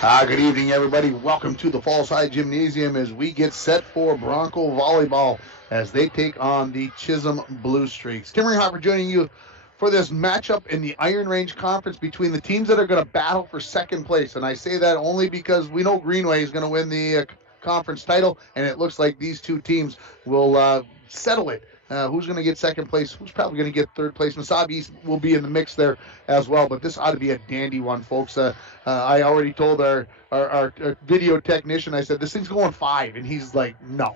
Good evening, everybody. Welcome to the Falls High Gymnasium as we get set for Bronco Volleyball as they take on the Chisholm Blue Streaks. Tim Hopper joining you for this matchup in the Iron Range Conference between the teams that are going to battle for second place. And I say that only because we know Greenway is going to win the conference title, and it looks like these two teams will settle it. Who's going to get second place? Who's probably going to get third place? Mesabi East will be in the mix there as well, but this ought to be a dandy one, folks. I already told our video technician, I said, this thing's going 5, and he's like, no.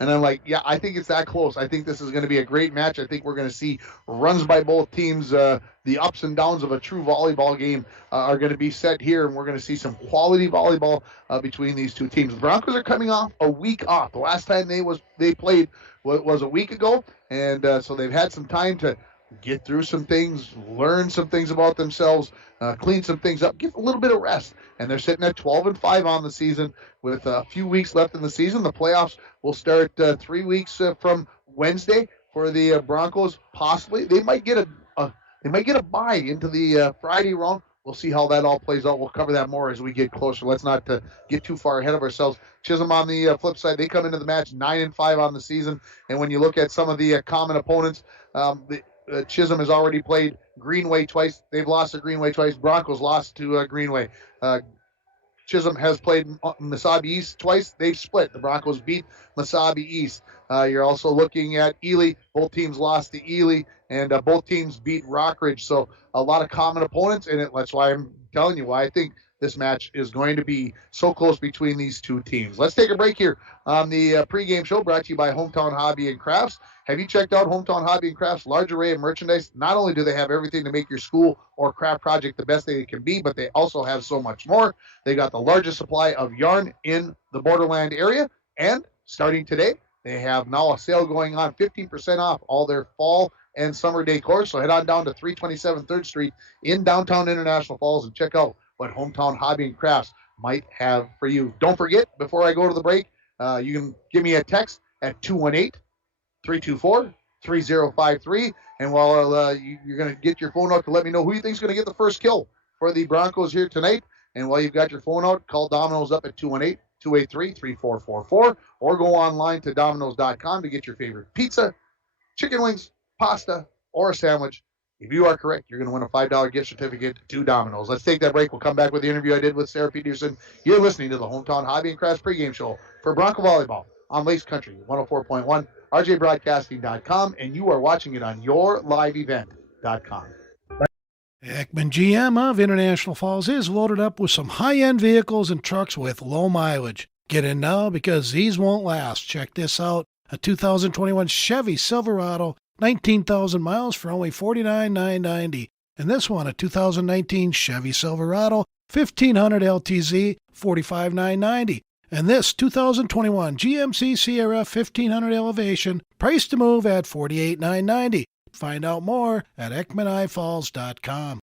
And I'm like, yeah, I think it's that close. I think this is going to be a great match. I think we're going to see runs by both teams. The ups and downs of a true volleyball game are going to be set here, and we're going to see some quality volleyball between these two teams. The Broncos are coming off a week off. The last time they played was a week ago, and so they've had some time to get through some things, learn some things about themselves, clean some things up, get a little bit of rest. And they're sitting at 12-5 on the season with a few weeks left in the season. The playoffs will start 3 weeks from Wednesday for the Broncos. Possibly they might get a bye into the Friday round. We'll see how that all plays out. We'll cover that more as we get closer. Let's not get too far ahead of ourselves. Chisholm on the flip side, they come into the match 9-5 on the season. And when you look at some of the common opponents, Chisholm has already played Greenway twice. They've lost to Greenway twice. Broncos lost to Greenway. Chisholm has played Mesabi East twice. They've split. The Broncos beat Mesabi East. You're also looking at Ely. Both teams lost to Ely, and both teams beat Rockridge. So a lot of common opponents, and that's why I'm telling you why I think this match is going to be so close between these two teams. Let's take a break here on the pregame show brought to you by Hometown Hobby and Crafts. Have you checked out Hometown Hobby and Crafts' large array of merchandise? Not only do they have everything to make your school or craft project the best they can be, but they also have so much more. They got the largest supply of yarn in the Borderland area, and starting today, they have now a sale going on, 15% off all their fall and summer decor. So head on down to 327 3rd Street in downtown International Falls and check out what Hometown Hobby and Crafts might have for you. Don't forget, before I go to the break, you can give me a text at 218-324-3053. And while you're going to get your phone out to let me know who you think is going to get the first kill for the Broncos here tonight. And while you've got your phone out, call Domino's up at 218-283-3444 or go online to Domino's.com to get your favorite pizza, chicken wings, pasta, or a sandwich. If you are correct, you're going to win a $5 gift certificate to Domino's. Let's take that break. We'll come back with the interview I did with Sarah Peterson. You're listening to the Hometown Hobby and Crafts pregame show for Bronco Volleyball on Lakes Country 104.1, rjbroadcasting.com, and you are watching it on yourliveevent.com. Ekman GM of International Falls is loaded up with some high-end vehicles and trucks with low mileage. Get in now because these won't last. Check this out. A 2021 Chevy Silverado, 19,000 miles for only $49,990. And this one, a 2019 Chevy Silverado, 1500 LTZ, $45,990. And this 2021 GMC Sierra 1500 Elevation, price to move at $48,990. Find out more at EkmanIFalls.com.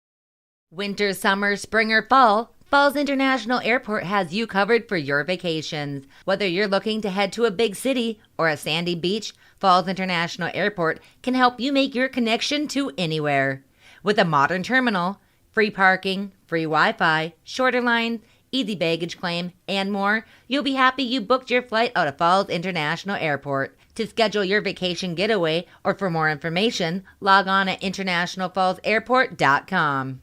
Winter, summer, spring, or fall, Falls International Airport has you covered for your vacations. Whether you're looking to head to a big city or a sandy beach, Falls International Airport can help you make your connection to anywhere. With a modern terminal, free parking, free Wi-Fi, shorter line, easy baggage claim, and more, you'll be happy you booked your flight out of Falls International Airport. To schedule your vacation getaway or for more information, log on at internationalfallsairport.com.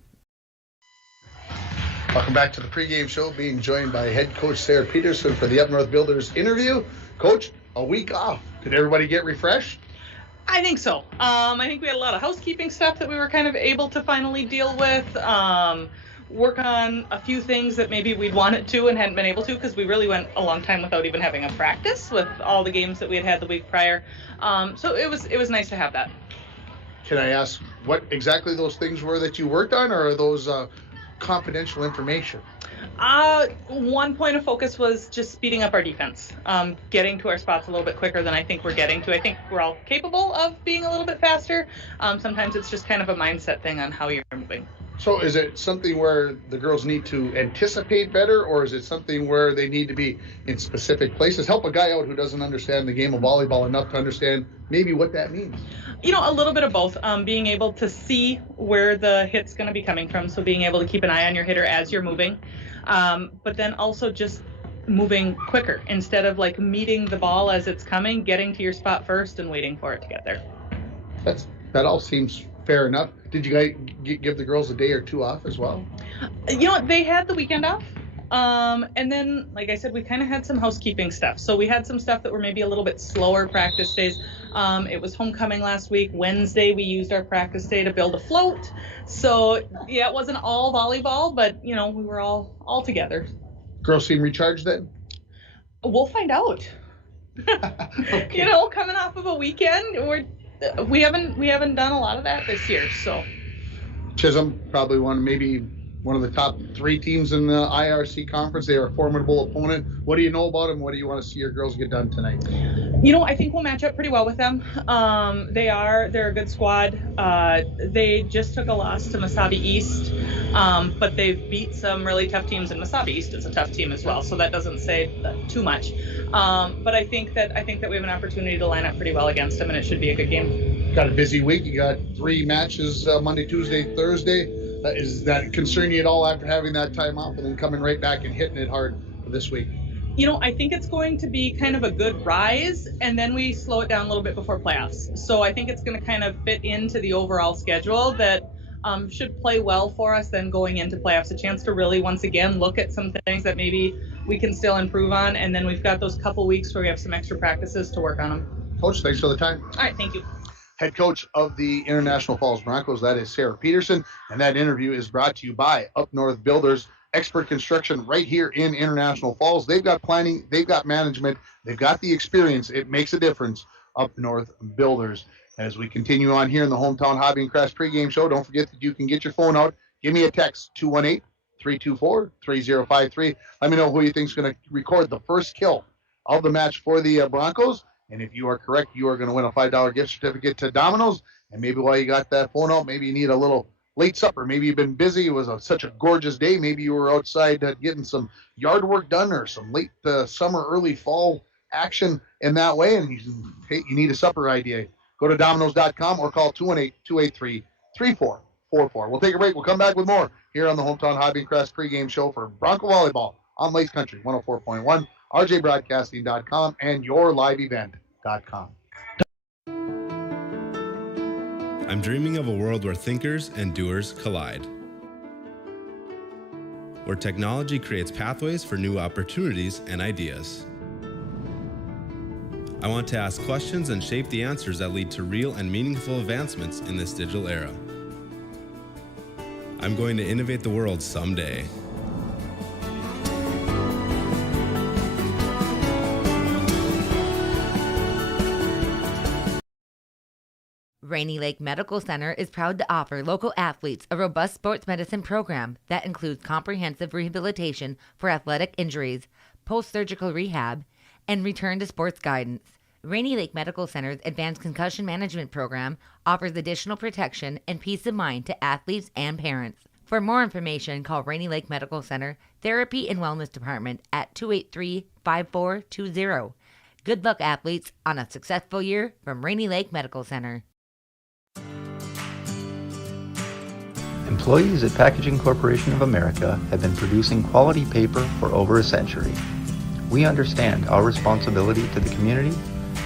Welcome back to the pregame show, being joined by head coach Sarah Peterson for the Up North Builders interview. Coach, a week off. Did everybody get refreshed? I think so. I think we had a lot of housekeeping stuff that we were kind of able to finally deal with. Work on a few things that maybe we'd wanted to and hadn't been able to because we really went a long time without even having a practice with all the games that we had the week prior. So it was nice to have that. Can I ask what exactly those things were that you worked on, or are those confidential information? One point of focus was just speeding up our defense, getting to our spots a little bit quicker than I think we're getting to. I think we're all capable of being a little bit faster. Sometimes it's just kind of a mindset thing on how you're moving. So is it something where the girls need to anticipate better, or is it something where they need to be in specific places? Help a guy out who doesn't understand the game of volleyball enough to understand maybe what that means. A little bit of both. Being able to see where the hit's going to be coming from, so being able to keep an eye on your hitter as you're moving, but then also just moving quicker instead of like meeting the ball as it's coming, getting to your spot first and waiting for it to get there. That all seems fair enough. Did you guys give the girls a day or two off as well? They had the weekend off. And then, like I said, we kind of had some housekeeping stuff. So we had some stuff that were maybe a little bit slower practice days. It was homecoming last week. Wednesday, we used our practice day to build a float. So, yeah, it wasn't all volleyball, but, we were all together. Girls seem recharged then? We'll find out. Okay. Coming off of a weekend, we haven't done a lot of that this year, so. Chisholm, probably one of the top 3 teams in the IRC conference. They are a formidable opponent. What do you know about them? What do you want to see your girls get done tonight? I think we'll match up pretty well with them. They're a good squad. They just took a loss to Mesabi East, but they've beat some really tough teams, and Mesabi East is a tough team as well, so that doesn't say too much. But I think that we have an opportunity to line up pretty well against them, and it should be a good game. Got a busy week. You got 3 matches Monday, Tuesday, Thursday. Is that concern you at all after having that time off and then coming right back and hitting it hard this week? I think it's going to be kind of a good rise, and then we slow it down a little bit before playoffs. So I think it's going to kind of fit into the overall schedule that should play well for us then going into playoffs. A chance to really, once again, look at some things that maybe we can still improve on, and then we've got those couple weeks where we have some extra practices to work on them. Coach, thanks for the time. All right, thank you. Head coach of the International Falls Broncos, that is Sarah Peterson, and that interview is brought to you by Up North Builders, expert construction right here in International Falls. They've got planning, they've got management, they've got the experience. It makes a difference. Up North Builders. As we continue on here in the Hometown Hobby and Crafts pregame show, don't forget that you can get your phone out. Give me a text, 218-324-3053. Let me know who you think is going to record the first kill of the match for the Broncos. And if you are correct, you are going to win a $5 gift certificate to Domino's. And maybe while you got that phone out, maybe you need a little late supper. Maybe you've been busy. It was such a gorgeous day. Maybe you were outside getting some yard work done or some late summer, early fall action in that way. And you need a supper idea. Go to Domino's.com or call 218-283-3444. We'll take a break. We'll come back with more here on the Hometown Hobby and Crafts pregame show for Bronco Volleyball on Lakes Country 104.1. RJBroadcasting.com and YourLiveEvent.com. I'm dreaming of a world where thinkers and doers collide, where technology creates pathways for new opportunities and ideas. I want to ask questions and shape the answers that lead to real and meaningful advancements in this digital era. I'm going to innovate the world someday. Rainy Lake Medical Center is proud to offer local athletes a robust sports medicine program that includes comprehensive rehabilitation for athletic injuries, post-surgical rehab, and return to sports guidance. Rainy Lake Medical Center's Advanced Concussion Management Program offers additional protection and peace of mind to athletes and parents. For more information, call Rainy Lake Medical Center Therapy and Wellness Department at 283-5420. Good luck, athletes, on a successful year from Rainy Lake Medical Center. Employees at Packaging Corporation of America have been producing quality paper for over a century. We understand our responsibility to the community,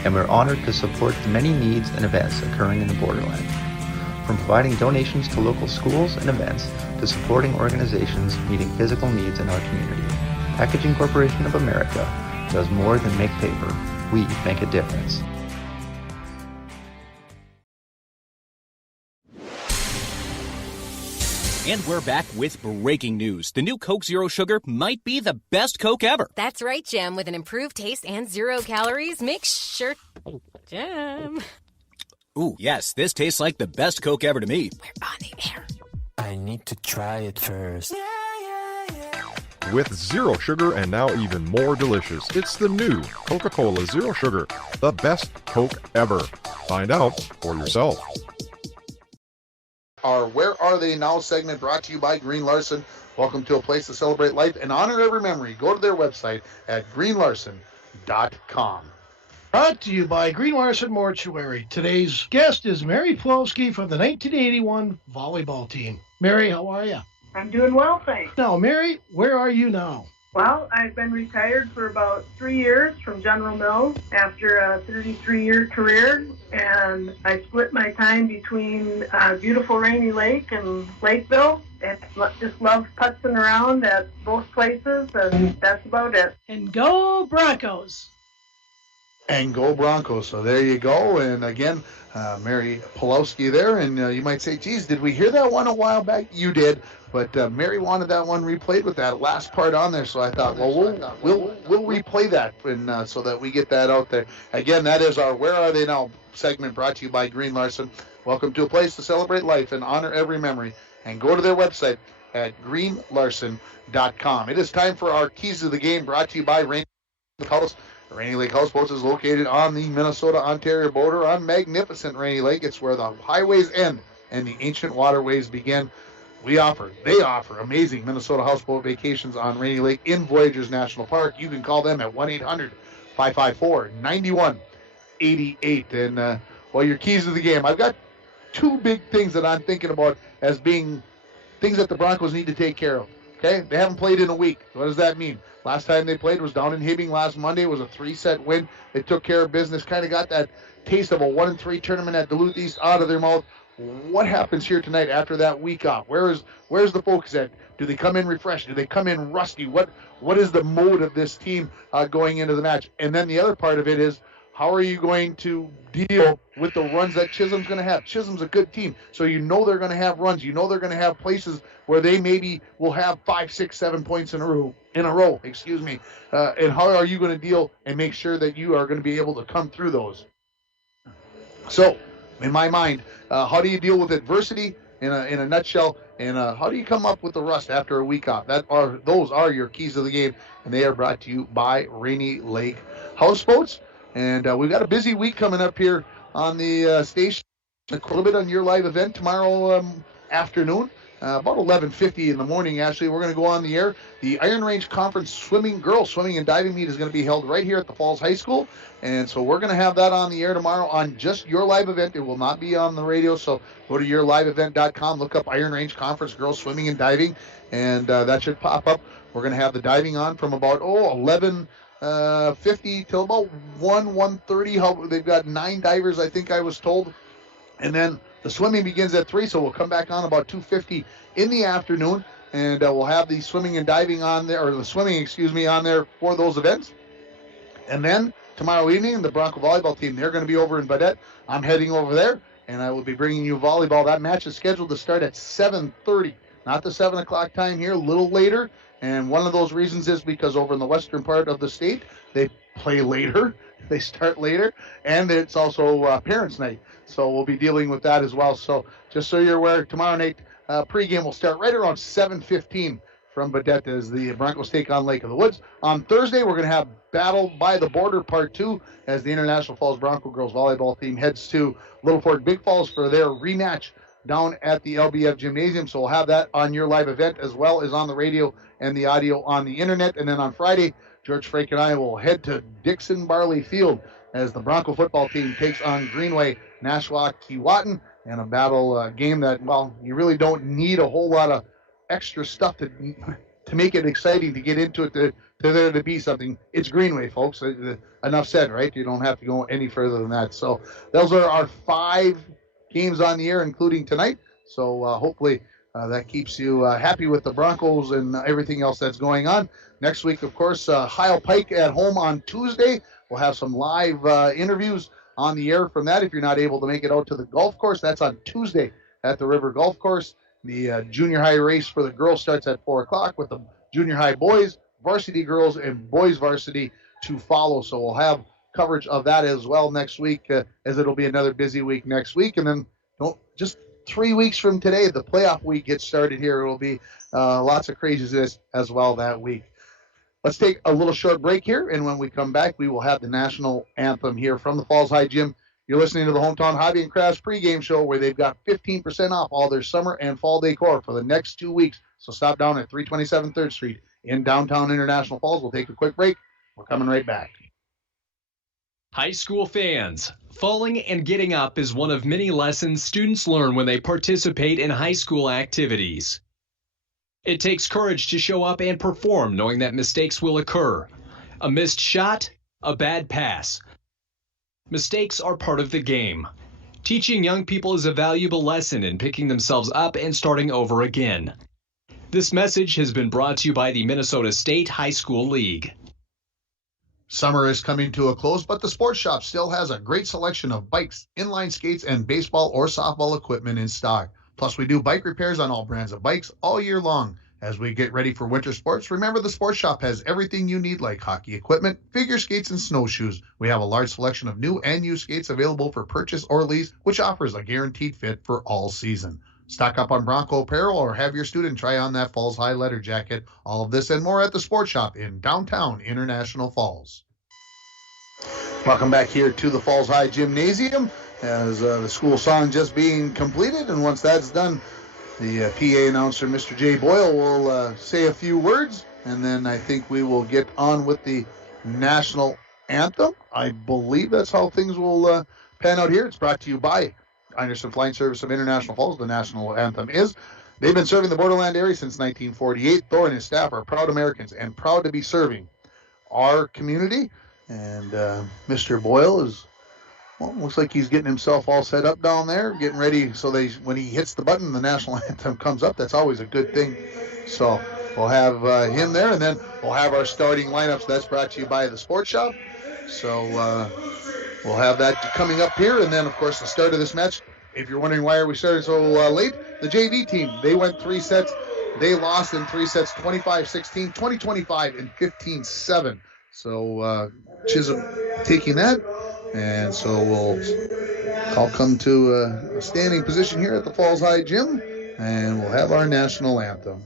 and we're honored to support the many needs and events occurring in the borderland. From providing donations to local schools and events to supporting organizations meeting physical needs in our community, Packaging Corporation of America does more than make paper. We make a difference. And we're back with breaking news. The new Coke Zero Sugar might be the best Coke ever. That's right, Jim. With an improved taste and 0 calories, make sure... Jim. Ooh, yes, this tastes like the best Coke ever to me. We're on the air. I need to try it first. With zero sugar and now even more delicious, it's the new Coca-Cola Zero Sugar, the best Coke ever. Find out for yourself. Our Where Are They Now segment brought to you by Green Larson. Welcome to a place to celebrate life and honor every memory. Go to their website at greenlarson.com. Brought to you by Green Larson Mortuary. Today's guest is Mary Pulowski from the 1981 volleyball team. Mary, how are you? I'm doing well, thanks. Now, Mary, where are you now? Well, I've been retired for about 3 years from General Mills after a 33-year career, and I split my time between beautiful Rainy Lake and Lakeville, and just love putzing around at both places, and that's about it. And go Broncos! And go Broncos. So there you go. And again, Mary Pulowski there. And you might say, geez, did we hear that one a while back? You did. But Mary wanted that one replayed with that last part on there. So I thought, well, we'll replay that and so that we get that out there. Again, that is our Where Are They Now segment brought to you by Green Larson. Welcome to a place to celebrate life and honor every memory. And go to their website at greenlarson.com. It is time for our Keys of the Game brought to you by Rainy Lake House. Rainy Lake Houseboats is located on the Minnesota-Ontario border on magnificent Rainy Lake. It's where the highways end and the ancient waterways begin. They offer amazing Minnesota houseboat vacations on Rainy Lake in Voyageurs National Park. You can call them at 1-800-554-9188. And, your keys to the game. I've got two big things that I'm thinking about as being things that the Broncos need to take care of. Okay? They haven't played in a week. What does that mean? Last time they played was down in Hibbing last Monday. It was a 3-set win. They took care of business, kind of got that taste of a 1-3 tournament at Duluth East out of their mouth. What happens here tonight after that week off? Where's the focus at? Do they come in refreshed? Do they come in rusty? What is the mode of this team going into the match? And then the other part of it is, how are you going to deal with the runs that Chisholm's going to have? Chisholm's a good team, so you know they're going to have runs. You know they're going to have places where they maybe will have 5, 6, 7 points in a row. And how are you going to deal and make sure that you are going to be able to come through those? So, in my mind, how do you deal with adversity in a nutshell? And how do you come up with the rust after a week off? Those are your keys of the game, and they are brought to you by Rainy Lake Houseboats. And we've got a busy week coming up here on the station. A little bit on your live event tomorrow afternoon, about 11:50 in the morning. Actually, we're going to go on the air. The Iron Range Conference girls swimming and diving meet is going to be held right here at the Falls High School, and so we're going to have that on the air tomorrow on just your live event. It will not be on the radio, so go to yourliveevent.com, look up Iron Range Conference girls swimming and diving, and that should pop up. We're going to have the diving on from about 11:50 till about 1:30. They've got 9 divers, I think I was told, and then the swimming begins at 3, so we'll come back on about 2:50 in the afternoon, and we'll have the swimming and diving on there, or the swimming, on there for those events. And then tomorrow evening, the Bronco volleyball team, they're going to be over in Badette. I'm heading over there, and I will be bringing you volleyball. That match is scheduled to start at 7:30, not the 7 o'clock time here, a little later. And one of those reasons is because over in the western part of the state, they play later, they start later, and it's also Parents' Night. So we'll be dealing with that as well. So just so you're aware, tomorrow night pregame will start right around 7:15 from Badette as the Broncos take on Lake of the Woods. On Thursday, we're going to have Battle by the Border Part 2 as the International Falls Bronco girls volleyball team heads to Little Fort Big Falls for their rematch down at the LBF Gymnasium. So we'll have that on your live event as well as on the radio and the audio on the internet. And then on Friday, George Frank and I will head to Dixon Barley Field as the Bronco football team takes on Greenway Nashua Keewatin, and a battle game that, well, you really don't need a whole lot of extra stuff to make it exciting to get into it, to there to be something. It's Greenway, folks. Enough said, right? You don't have to go any further than that. So those are our 5 games on the air, including tonight. So hopefully that keeps you happy with the Broncos and everything else that's going on. Next week, of course, Heil Pike at home on Tuesday. We'll have some live interviews on the air from that. If you're not able to make it out to the golf course, that's on Tuesday at the River Golf Course. The junior high race for the girls starts at 4 o'clock with the junior high boys, varsity girls, and boys varsity to follow. So we'll have coverage of that as well next week, as it'll be another busy week next week. And then just 3 weeks from today, the playoff week gets started here. It will be lots of craziness as well that week. Let's take a little short break here, and when we come back, we will have the national anthem here from the Falls High Gym You're listening to the Hometown Hobby and Crafts pregame show where they've got 15% off all their summer and fall decor for the next 2 weeks. So stop down at 327 3rd Street in downtown International Falls. We'll take a quick break. We're coming right back. High school fans, falling and getting up is one of many lessons students learn when they participate in high school activities. It takes courage to show up and perform knowing that mistakes will occur. A missed shot, a bad pass. Mistakes are part of the game. Teaching young people is a valuable lesson in picking themselves up and starting over again. This message has been brought to you by the Minnesota State High School League. Summer is coming to a close, but the Sports Shop still has a great selection of bikes, inline skates, and baseball or softball equipment in stock. Plus, we do bike repairs on all brands of bikes all year long. As we get ready for winter sports, remember the Sports Shop has everything you need like hockey equipment, figure skates, and snowshoes. We have a large selection of new and used skates available for purchase or lease, which offers a guaranteed fit for all season. Stock up on Bronco apparel or have your student try on that Falls High leather jacket. All of this and more at the Sports Shop in downtown International Falls. Welcome back here to the Falls High Gymnasium as the school song just being completed. And once that's done, the PA announcer, Mr. Jay Boyle, will say a few words. And then I think we will get on with the national anthem. I believe that's how things will pan out here. It's brought to you by Anderson Flying Service of International Falls. The national anthem is. They've been serving the borderland area since 1948. Thor and his staff are proud Americans and proud to be serving our community. And Mr. Boyle is, well, looks like he's getting himself all set up down there, getting ready so when he hits the button, the national anthem comes up. That's always a good thing. So we'll have him there, and then we'll have our starting lineups. That's brought to you by the Sports Shop. So we'll have that coming up here, and then, of course, the start of this match. If you're wondering why are we starting so late, the JV team, they went 3 sets. They lost in 3 sets, 25-16, 20-25, and 15-7. So Chisholm taking that, and so I'll come to a standing position here at the Falls High Gym, and we'll have our national anthem.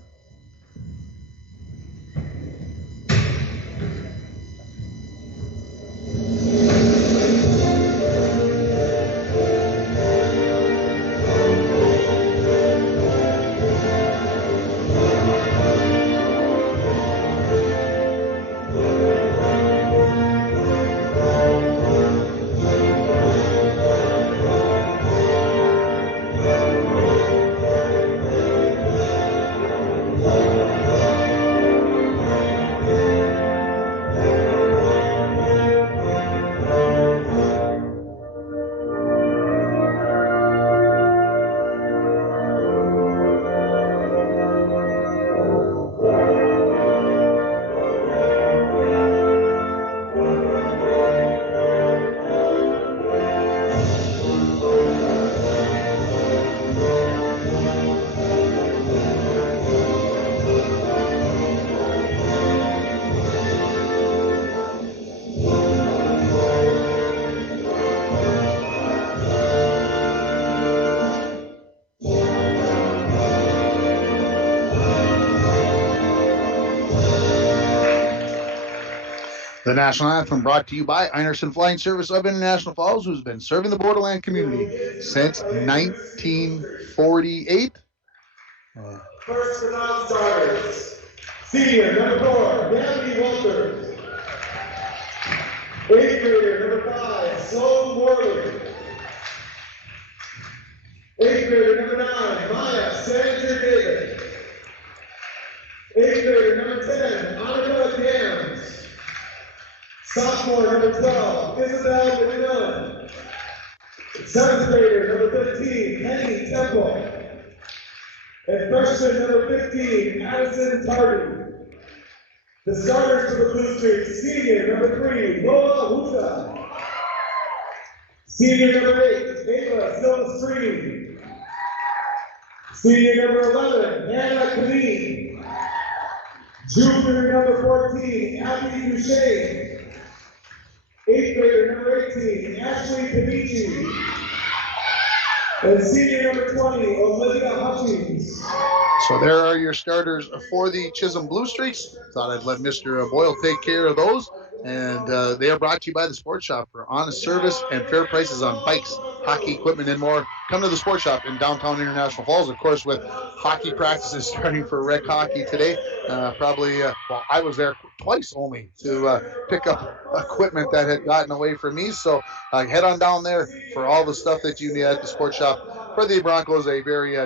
The national anthem brought to you by Anderson Flying Service of International Falls, who's been serving the borderland community since 1948. First for non-starters, senior number 4, Gabby Walters. 8th grader number 5, Sloan Worley. 8th grader number 9, Maya Sanger David. 8th grader number 10, Annika Gams. Sophomore number 12, Isabel McMillan. 7th grader number 15, Penny Temple. And freshman number 15, Addison Tardy. The starters for the Blue Streaks, senior number 3, Lola Husa. Senior number 8, Ava Silverstream. Senior number 11, Anna Kameen. Junior number 14, Abby Duchesne. 8th grader number 18, Ashley Panici. And senior number 20, Olivia Hutchings. So there are your starters for the Chisholm Blue Streaks. Thought I'd let Mr. Boyle take care of those. And they are brought to you by the Sports Shop for honest service and fair prices on bikes, hockey equipment, and more. Come to the Sports Shop in downtown International Falls, of course, with hockey practices starting for rec hockey today. I was there twice only to pick up equipment that had gotten away from me. So head on down there for all the stuff that you need at the Sports Shop. For the Broncos, a very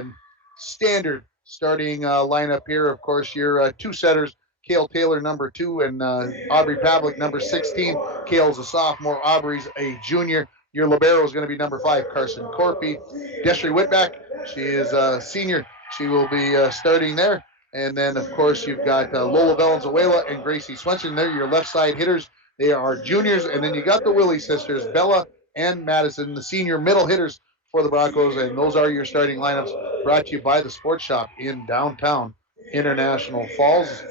standard starting lineup here. Of course, your two setters. Cale Taylor, number 2, and Aubrey Pavlik, number 16. Cale's a sophomore. Aubrey's a junior. Your libero is going to be number 5, Carson Corpy. Desiree Whitback, she is a senior. She will be starting there. And then, of course, you've got Lola Valenzuela and Gracie Swenson. They're your left side hitters. They are juniors. And then you got the Willie sisters, Bella and Madison, the senior middle hitters for the Broncos. And those are your starting lineups, brought to you by the Sports Shop in downtown International Falls.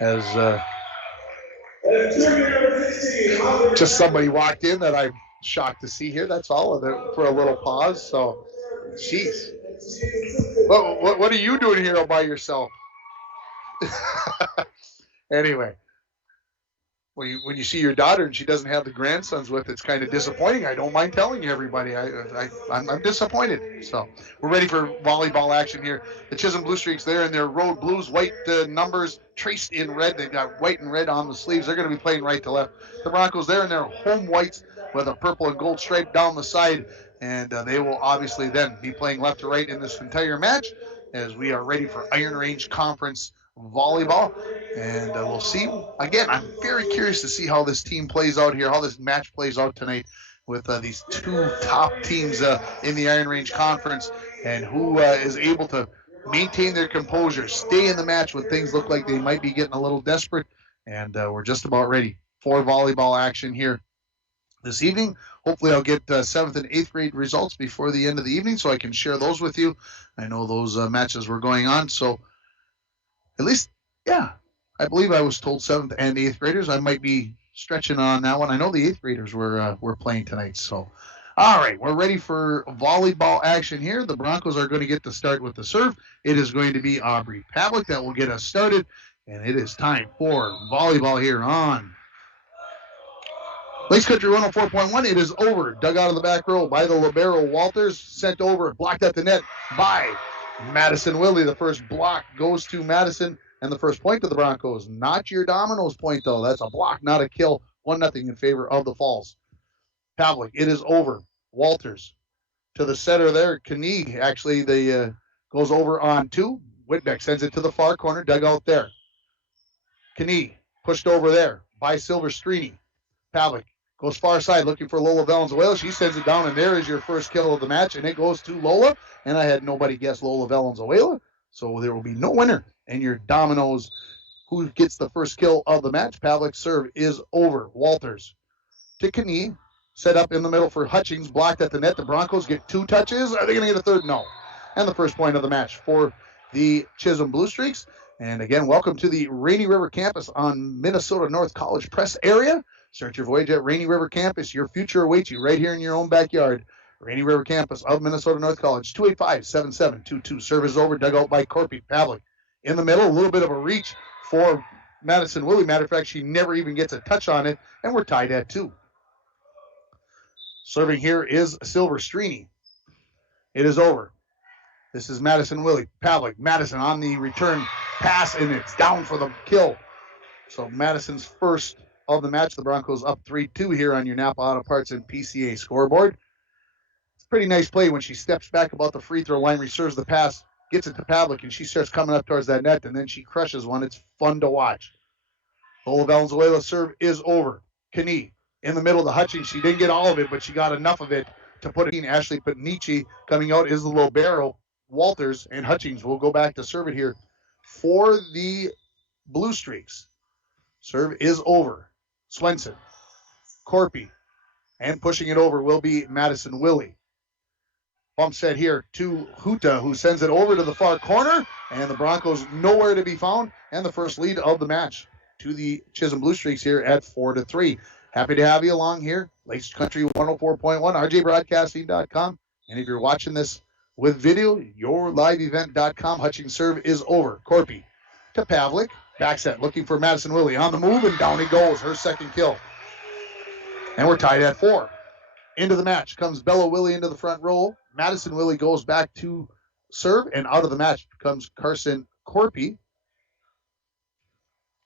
As just somebody walked in that I'm shocked to see here. That's all for a little pause. So, jeez. What are you doing here all by yourself? Anyway, when you see your daughter and she doesn't have the grandsons with, it's kind of disappointing. I don't mind telling you, everybody. I'm disappointed. So we're ready for volleyball action here. The Chisholm Blue Streaks there in their road blues, white numbers traced in red. They've got white and red on the sleeves. They're going to be playing right to left. The Broncos there in their home whites with a purple and gold stripe down the side. And they will obviously then be playing left to right in this entire match as we are ready for Iron Range Conference volleyball. And we'll see. Again, I'm very curious to see how this team plays out here, how this match plays out tonight with these two top teams in the Iron Range Conference, and who is able to maintain their composure, stay in the match when things look like they might be getting a little desperate. And we're just about ready for volleyball action here this evening. Hopefully I'll get 7th and 8th grade results before the end of the evening so I can share those with you. I know those matches were going on, so at least, yeah, I believe I was told 7th and 8th graders. I might be stretching on that one. I know the 8th graders were playing tonight. So, all right, we're ready for volleyball action here. The Broncos are going to get to start with the serve. It is going to be Aubrey Pavlik that will get us started, and it is time for volleyball here on Lakes Country 104.1. It is over. Dug out of the back row by the libero Walters. Sent over, blocked at the net by Madison Willie. The first block goes to Madison, and the first point to the Broncos. Not your Domino's point, though. That's a block, not a kill. 1-0 in favor of the Falls. Pavlik, it is over. Walters to the center there. Knie, actually, goes over on 2. Whitbeck sends it to the far corner. Dug out there. Knie pushed over there by Silverstrini. Pavlik goes far side looking for Lola Valenzuela. She sends it down, and there is your first kill of the match, and it goes to Lola. And I had nobody guess Lola Valenzuela, so there will be no winner. And your Dominoes, who gets the first kill of the match. Pavlik's serve is over. Walters to Knie, set up in the middle for Hutchings, blocked at the net. The Broncos get 2 touches. Are they going to get a third? No. And the first point of the match for the Chisholm Blue Streaks. And again, welcome to the Rainy River campus on Minnesota North College Press area. Start your voyage at Rainy River Campus. Your future awaits you right here in your own backyard. Rainy River Campus of Minnesota North College, 285-7722. Service over, dug out by Corpy. Pavlik in the middle, a little bit of a reach for Madison Willie. Matter of fact, she never even gets a touch on it, and we're tied at 2. Serving here is Silverstrini. It is over. This is Madison Willie. Pavlik, Madison on the return pass, and it's down for the kill. So Madison's first of the match. The Broncos up 3-2 here on your Napa Auto Parts and PCA scoreboard. It's a pretty nice play when she steps back about the free throw line, reserves the pass, gets it to Pavlik, and she starts coming up towards that net, and then she crushes one. It's fun to watch. Lola Valenzuela's serve is over. Knie in the middle of the Hutchings. She didn't get all of it, but she got enough of it to put it in. Ashley Panici coming out is the libero. Walters and Hutchings will go back to serve it here for the Blue Streaks. Serve is over. Swenson, Corpy, and pushing it over will be Madison Willie. Bump set here to Huta, who sends it over to the far corner, and the Broncos nowhere to be found, and the first lead of the match to the Chisholm Blue Streaks here at 4-3. Happy to have you along here. Lakes Country 104.1, rjbroadcasting.com, and if you're watching this with video, yourliveevent.com. Hutchings serve is over. Corpy to Pavlik. Back set, looking for Madison Willie. On the move, and down he goes. Her second kill. And we're tied at 4. Into the match comes Bella Willie into the front row. Madison Willie goes back to serve, and out of the match comes Carson Corpy.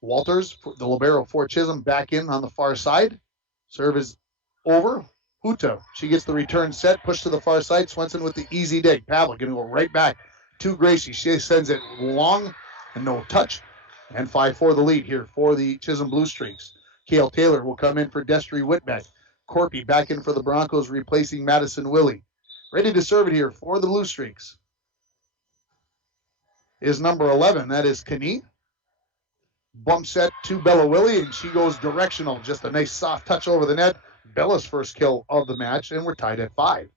Walters, the libero for Chisholm, back in on the far side. Serve is over. Huta, she gets the return set, pushed to the far side. Swenson with the easy dig. Pavlik going to go right back to Gracie. She sends it long and no touch. And 5-4 the lead here for the Chisholm Blue Streaks. Cale Taylor will come in for Destry Whitbeck. Corpy back in for the Broncos, replacing Madison Willie. Ready to serve it here for the Blue Streaks is number 11. That is Knie. Bump set to Bella Willie, and she goes directional. Just a nice soft touch over the net. Bella's first kill of the match, and we're tied at 5.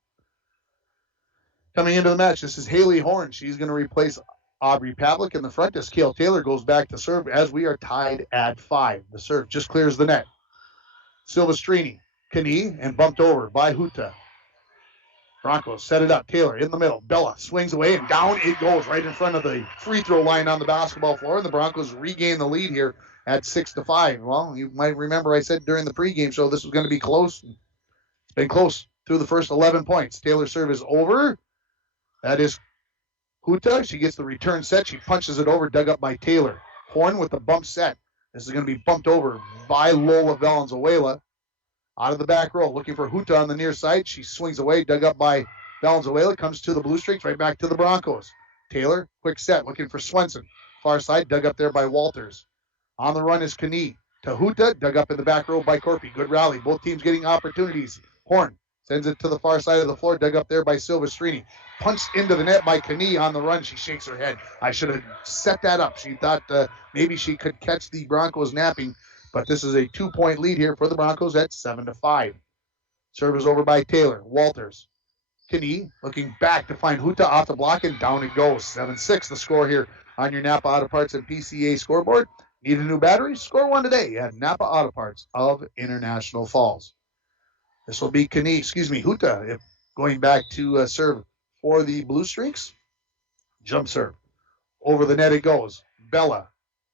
Coming into the match, this is Haley Horn. She's going to replace Aubrey Pavlik in the front as Cale Taylor goes back to serve as we are tied at 5. The serve just clears the net. Silvestrini, Knie, and bumped over by Huta. Broncos set it up. Taylor in the middle. Bella swings away, and down it goes right in front of the free throw line on the basketball floor, and the Broncos regain the lead here at 6-5. Well, you might remember I said during the pregame show this was going to be close. It's been close through the first 11 points. Taylor's serve is over. That is Huta. She gets the return set. She punches it over, dug up by Taylor. Horn with the bump set. This is going to be bumped over by Lola Valenzuela. Out of the back row, looking for Huta on the near side. She swings away, dug up by Valenzuela. Comes to the Blue Streaks, right back to the Broncos. Taylor, quick set, looking for Swenson. Far side, dug up there by Walters. On the run is Knie. To Huta, dug up in the back row by Corpy. Good rally. Both teams getting opportunities. Horn sends it to the far side of the floor, dug up there by Silvestrini. Punched into the net by Knie on the run. She shakes her head. I should have set that up. She thought maybe she could catch the Broncos napping. But this is a 2-point lead here for the Broncos at 7-5. Serve is over by Taylor. Walters. Knie looking back to find Huta off the block, and down it goes. 7-6 the score here on your Napa Auto Parts and PCA scoreboard. Need a new battery? Score one today at Napa Auto Parts of International Falls. This will be Huta going back to serve for the Blue Streaks. Jump serve. Over the net it goes. Bella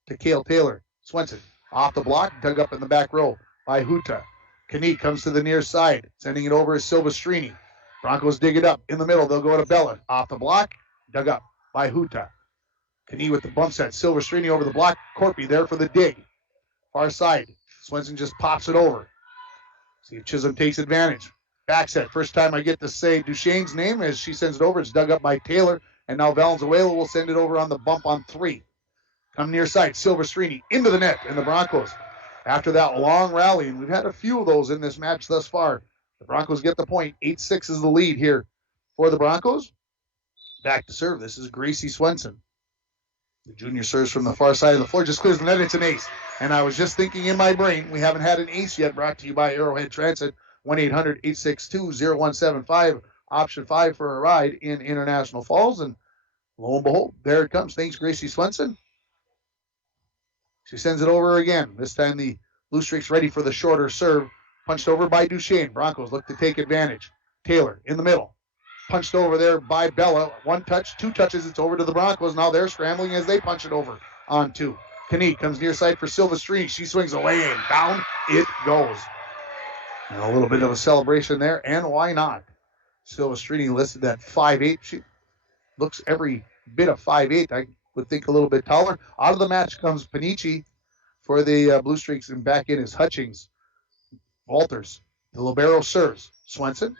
to Cale Taylor. Swenson. Off the block, dug up in the back row by Huta. Knie comes to the near side, sending it over as Silvestrini. Broncos dig it up in the middle. They'll go to Bella. Off the block, dug up by Huta. Knie with the bump set. Silvestrini over the block. Corpy there for the dig. Far side. Swenson just pops it over. See if Chisholm takes advantage. Back set. First time I get to say Duchesne's name as she sends it over. It's dug up by Taylor. And now Valenzuela will send it over on the bump on 3. Come near side, Silvestrini into the net, and the Broncos, after that long rally, and we've had a few of those in this match thus far, the Broncos get the point. 8-6 is the lead here for the Broncos. Back to serve. This is Gracie Swenson. The junior serves from the far side of the floor, just clears the net. It's an ace. And I was just thinking in my brain, we haven't had an ace yet, brought to you by Arrowhead Transit, 1-800-862-0175, option 5 for a ride in International Falls. And lo and behold, there it comes. Thanks, Gracie Swenson. She sends it over again. This time the Blue Streaks ready for the shorter serve. Punched over by Duchesne. Broncos look to take advantage. Taylor in the middle. Punched over there by Bella. 1 touch, 2 touches. It's over to the Broncos. Now they're scrambling as they punch it over on 2. Knie comes near side for Silvestrini. She swings away and down it goes. And a little bit of a celebration there, and why not? Silvestrini listed at 5'8". She looks every bit of 5'8". I would think a little bit taller. Out of the match comes Panici for the Blue Streaks, and back in is Hutchings. Walters, the libero serves. Swenson,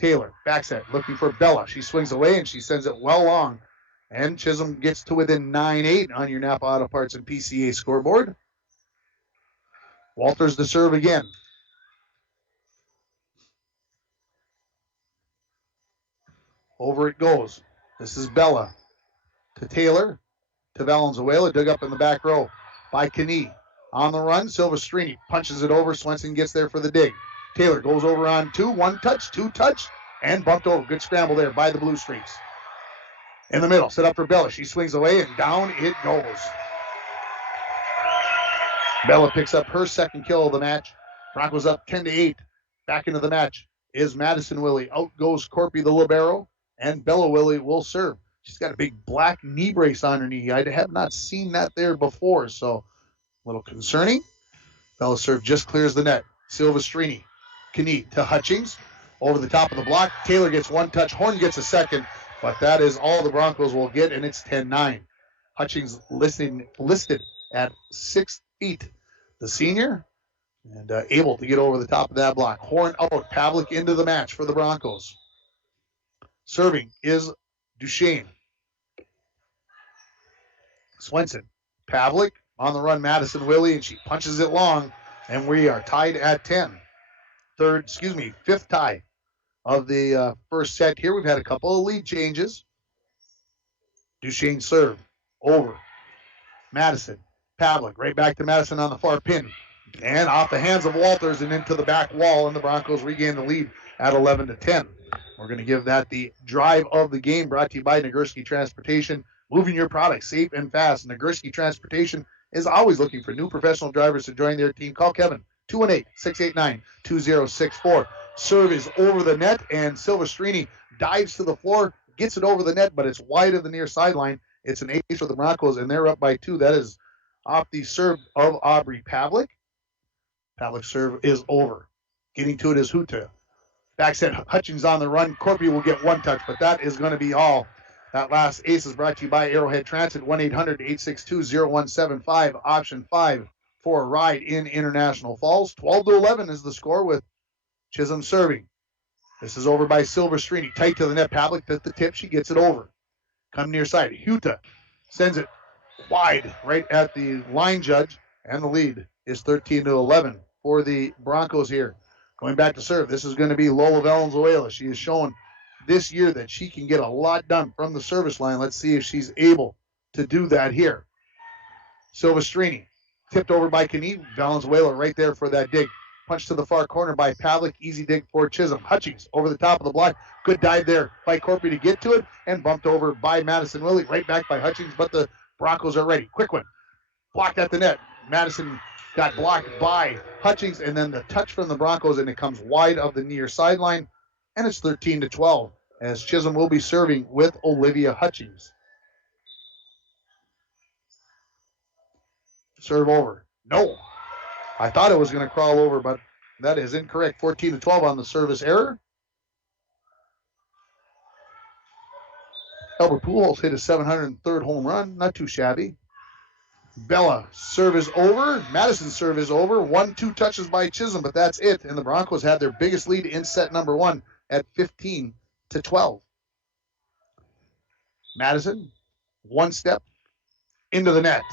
Taylor, back set, looking for Bella. She swings away, and she sends it well long. And Chisholm gets to within 9-8 on your Napa Auto Parts and PCA scoreboard. Walters to serve again. Over it goes. This is Bella. To Taylor, to Valenzuela, dug up in the back row by Knie. On the run, Silvestrini punches it over. Swenson gets there for the dig. Taylor goes over on 2, 1 touch, 2 touch, and bumped over. Good scramble there by the Blue Streaks. In the middle, set up for Bella. She swings away, and down it goes. Bella picks up her second kill of the match. Broncos up 10-8. Back into the match is Madison Willie. Out goes Corpy the libero, and Bella Willie will serve. She's got a big black knee brace on her knee. I have not seen that there before, so a little concerning. Bella serve just clears the net. Silvestrini, Knie to Hutchings. Over the top of the block. Taylor gets one touch. Horn gets a second, but that is all the Broncos will get, and it's 10-9. Hutchings listed at 6 feet. The senior, and able to get over the top of that block. Horn out. Pavlik into the match for the Broncos. Serving is Duchesne. Swenson. Pavlik on the run. Madison Willie, and she punches it long, and we are tied at 10. Fifth tie of the first set here. We've had a couple of lead changes. Duchesne serve. Over. Madison. Pavlik. Right back to Madison on the far pin. And off the hands of Walters and into the back wall, and the Broncos regain the lead at 11-10. We're going to give that the drive of the game, brought to you by Nagurski Transportation. Moving your product safe and fast. Nagurski Transportation is always looking for new professional drivers to join their team. Call Kevin, 218-689-2064. Serve is over the net, and Silvestrini dives to the floor, gets it over the net, but it's wide of the near sideline. It's an ace for the Broncos, and they're up by 2. That is off the serve of Aubrey Pavlik. Pavlik's serve is over. Getting to it is Huta. Backset Hutchings on the run. Corpy will get one touch, but that is going to be all. That last ace is brought to you by Arrowhead Transit, 1-800-862-0175, option 5 for a ride in International Falls. 12-11 is the score with Chisholm serving. This is over by Silvestrini. Tight to the net. Pavlik at the tip. She gets it over. Come near side. Huta sends it wide right at the line judge, and the lead is 13-11 for the Broncos here. Going back to serve, this is going to be Lola Valenzuela. She has shown this year that she can get a lot done from the service line. Let's see if she's able to do that here. Silvestrini, tipped over by Knie. Valenzuela right there for that dig. Punch to the far corner by Pavlik. Easy dig for Chisholm. Hutchings over the top of the block. Good dive there by Corpy to get to it, and bumped over by Madison Willie. Right back by Hutchings, but the Broncos are ready. Quick one. Blocked at the net. Madison got blocked by Hutchings, and then the touch from the Broncos, and it comes wide of the near sideline, and it's 13-12 as Chisholm will be serving with Olivia Hutchings. Serve over. No. I thought it was going to crawl over, but that is incorrect. 14-12 on the service error. Albert Pujols hit a 703rd home run. Not too shabby. Bella, serve is over. Madison's serve is over. 1-2 touches by Chisholm, but that's it. And the Broncos had their biggest lead in set number 1 at 15-12. Madison, one step into the net.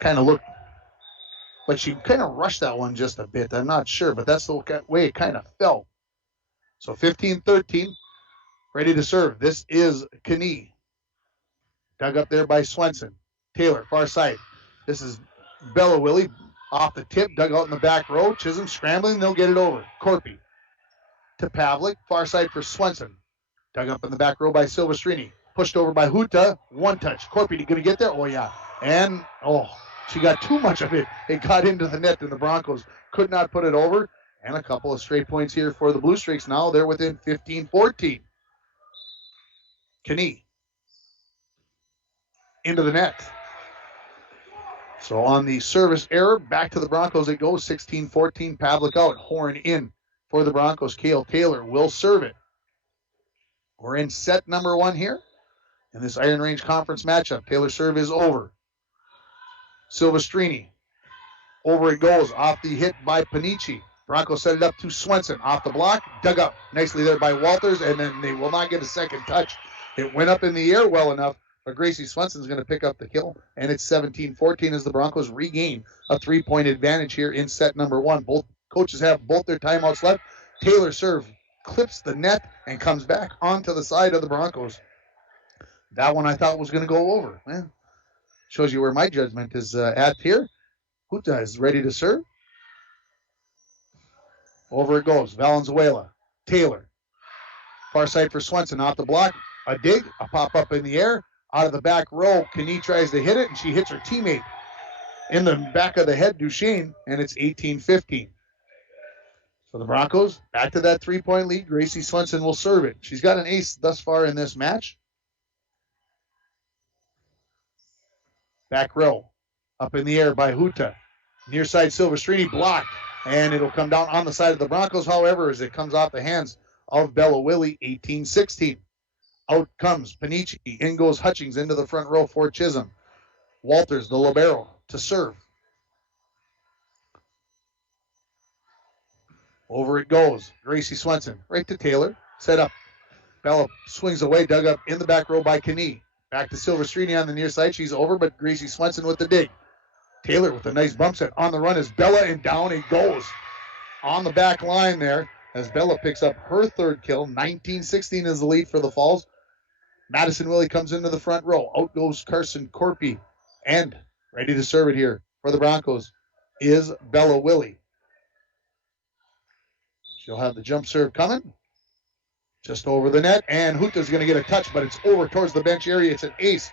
Kind of looked, but she kind of rushed that one just a bit. I'm not sure, but that's the way it kind of felt. So 15-13, ready to serve. This is Knie. Dug up there by Swenson. Taylor, far side. This is Bella Willie off the tip, dug out in the back row. Chisholm scrambling, they'll get it over. Corpy to Pavlik, far side for Swenson. Dug up in the back row by Silvestrini. Pushed over by Huta, one touch. Corpy, going to get there? Oh, yeah. And, she got too much of it. It got into the net, and the Broncos could not put it over. And a couple of straight points here for the Blue Streaks. Now they're within 15-14. Knie into the net. So on the service error, back to the Broncos it goes. 16-14, Pavlik out. Horn in for the Broncos. Cale Taylor will serve it. We're in set number 1 here in this Iron Range Conference matchup. Taylor's serve is over. Silvestrini. Over it goes. Off the hit by Panici. Broncos set it up to Swenson. Off the block. Dug up nicely there by Walters, and then they will not get a second touch. It went up in the air well enough, but Gracie Swenson's going to pick up the kill, and it's 17-14 as the Broncos regain a 3-point advantage here in set number 1. Both coaches have both their timeouts left. Taylor serve clips the net and comes back onto the side of the Broncos. That one I thought was going to go over. Man, shows you where my judgment is at here. Huta is ready to serve. Over it goes. Valenzuela. Taylor. Far side for Swenson. Off the block. A dig. A pop up in the air. Out of the back row. Knie tries to hit it, and she hits her teammate in the back of the head, Duchesne, and it's 18-15. So the Broncos back to that 3-point lead. Gracie Swenson will serve it. She's got an ace thus far in this match. Back row. Up in the air by Huta. Near side Silvestrini blocked. And it'll come down on the side of the Broncos, however, as it comes off the hands of Bella Willie, 18-16. Out comes Panici. In goes Hutchings into the front row for Chisholm. Walters, the libero, to serve. Over it goes. Gracie Swenson right to Taylor. Set up. Bella swings away, dug up in the back row by Knie. Back to Silvestrini on the near side. She's over, but Gracie Swenson with the dig. Taylor with a nice bump set on the run is Bella, and down it goes. On the back line there as Bella picks up her third kill. 19-16 is the lead for the Falls. Madison Willie comes into the front row. Out goes Carson Corpy. And ready to serve it here for the Broncos is Bella Willie. She'll have the jump serve coming. Just over the net. And Huta's going to get a touch, but it's over towards the bench area. It's an ace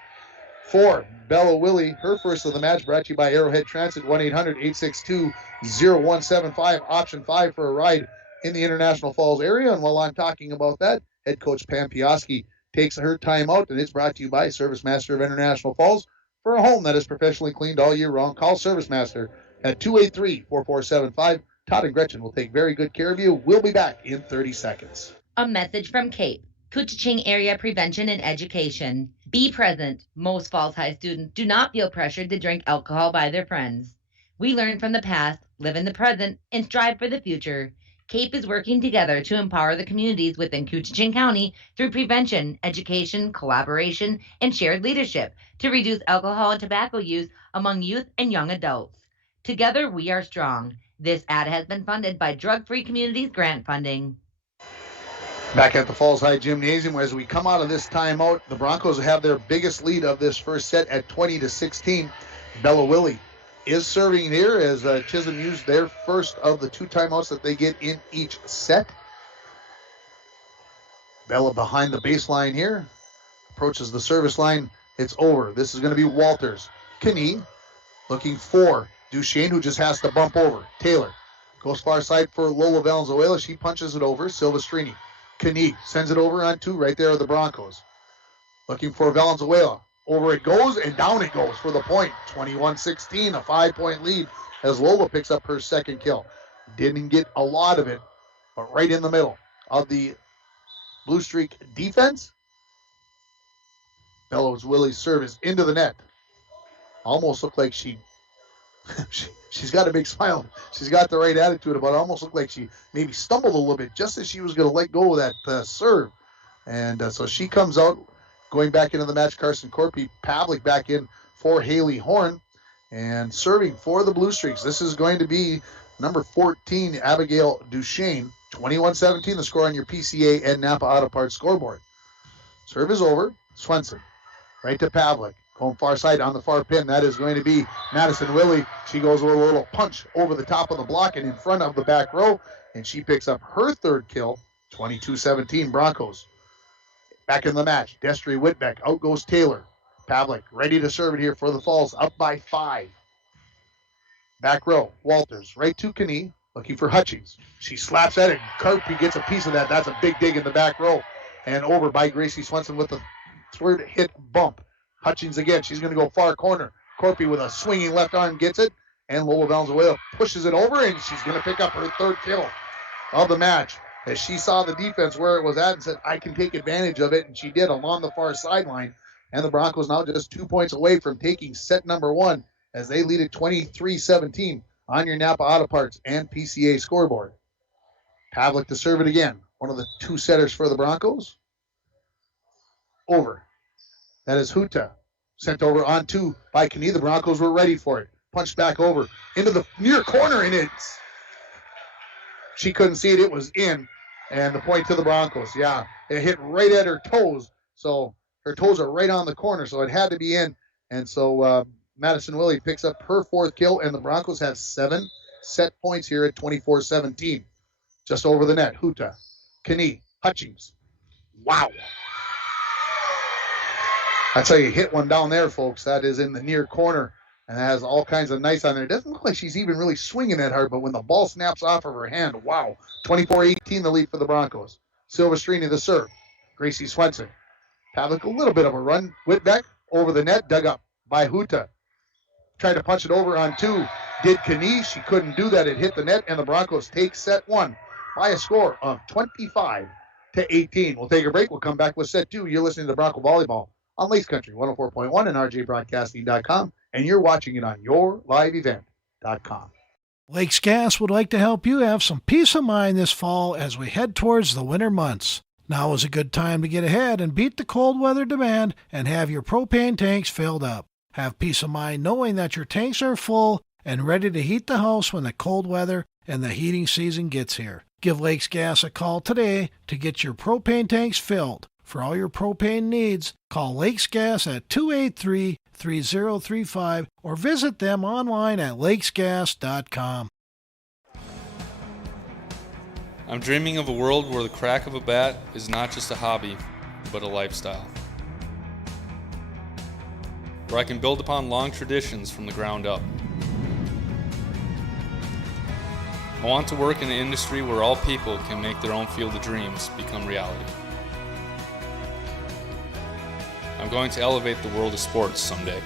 for Bella Willie. Her first of the match, brought to you by Arrowhead Transit. 1-800-862-0175. Option 5 for a ride in the International Falls area. And while I'm talking about that, head coach Pam Piaski takes her time out, and it's brought to you by Service Master of International Falls. For a home that is professionally cleaned all year round, call Service Master at 283-4475. Todd and Gretchen will take very good care of you. We'll be back in 30 seconds. A message from CAPE, Couchiching Area Prevention and Education. Be present. Most Falls High students do not feel pressured to drink alcohol by their friends. We learn from the past, live in the present, and strive for the future. CAPE is working together to empower the communities within Couchiching County through prevention, education, collaboration, and shared leadership to reduce alcohol and tobacco use among youth and young adults. Together, we are strong. This ad has been funded by Drug Free Communities grant funding. Back at the Falls High Gymnasium, as we come out of this timeout, the Broncos have their biggest lead of this first set at 20-16. Bella Willie is serving here as Chisholm used their first of the 2 timeouts that they get in each set. Bella behind the baseline here. Approaches the service line. It's over. This is going to be Walters. Knie looking for Duchesne, who just has to bump over. Taylor goes far side for Lola Valenzuela. She punches it over. Silvestrini. Knie sends it over on 2. Right there are the Broncos. Looking for Valenzuela. Over it goes, and down it goes for the point. 21-16, a 5-point lead as Lola picks up her second kill. Didn't get a lot of it, but right in the middle of the Blue Streak defense. Bella Willie's service into the net. Almost looked like she's got a big smile. She's got the right attitude, but it almost looked like she maybe stumbled a little bit just as she was going to let go of that serve. And so she comes out, going back into the match. Carson Corpy, Pavlik back in for Haley Horn, and serving for the Blue Streaks. This is going to be number 14, Abigail Duchesne. 21-17, the score on your PCA and Napa Auto Parts scoreboard. Serve is over. Swenson, right to Pavlik. Going far side on the far pin. That is going to be Madison Willie. She goes with a little punch over the top of the block and in front of the back row, and she picks up her third kill. 22-17 Broncos. Back in the match, Destry Whitbeck. Out goes Taylor. Pavlik ready to serve it here for the Falls, up by 5. Back row, Walters right to Knie, looking for Hutchings. She slaps at it. Carpy gets a piece of that. That's a big dig in the back row. And over by Gracie Swenson with the third hit bump. Hutchings again. She's going to go far corner. Corpy with a swinging left arm gets it. And Lola Valenzuela pushes it over, and she's going to pick up her third kill of the match. As she saw the defense where it was at and said, I can take advantage of it. And she did along the far sideline. And the Broncos now just 2 points away from taking set number 1 as they lead at 23-17 on your Napa Auto Parts and PCA scoreboard. Pavlik to serve it again. One of the 2 setters for the Broncos. Over. That is Huta. Sent over on 2 by Knie. The Broncos were ready for it. Punched back over into the near corner, and it's... She couldn't see it. It was in. And the point to the Broncos. Yeah, it hit right at her toes. So her toes are right on the corner, so it had to be in. And so Madison Willie picks up her 4th kill, and the Broncos have 7 set points here at 24-17. Just over the net. Huta. Knie. Hutchings. Wow. That's how you hit one down there, folks. That is in the near corner, and it has all kinds of nice on there. It doesn't look like she's even really swinging that hard, but when the ball snaps off of her hand, wow. 24-18, the lead for the Broncos. Silvestrini, the serve. Gracie Swenson. Pavlik, a little bit of a run. Whitbeck over the net, dug up by Huta. tried to punch it over on 2. Did Kanish. She couldn't do that. It hit the net, and the Broncos take set 1 by a score of 25-18. We'll take a break. We'll come back with set 2. You're listening to Bronco Volleyball on Lakes Country 104.1 and rjbroadcasting.com, and you're watching it on yourliveevent.com. Lakes Gas would like to help you have some peace of mind this fall as we head towards the winter months. Now is a good time to get ahead and beat the cold weather demand and have your propane tanks filled up. Have peace of mind knowing that your tanks are full and ready to heat the house when the cold weather and the heating season gets here. Give Lakes Gas a call today to get your propane tanks filled. For all your propane needs, call Lakes Gas at 283-3035 or visit them online at lakesgas.com. I'm dreaming of a world where the crack of a bat is not just a hobby, but a lifestyle. Where I can build upon long traditions from the ground up. I want to work in an industry where all people can make their own field of dreams become reality. I'm going to elevate the world of sports someday.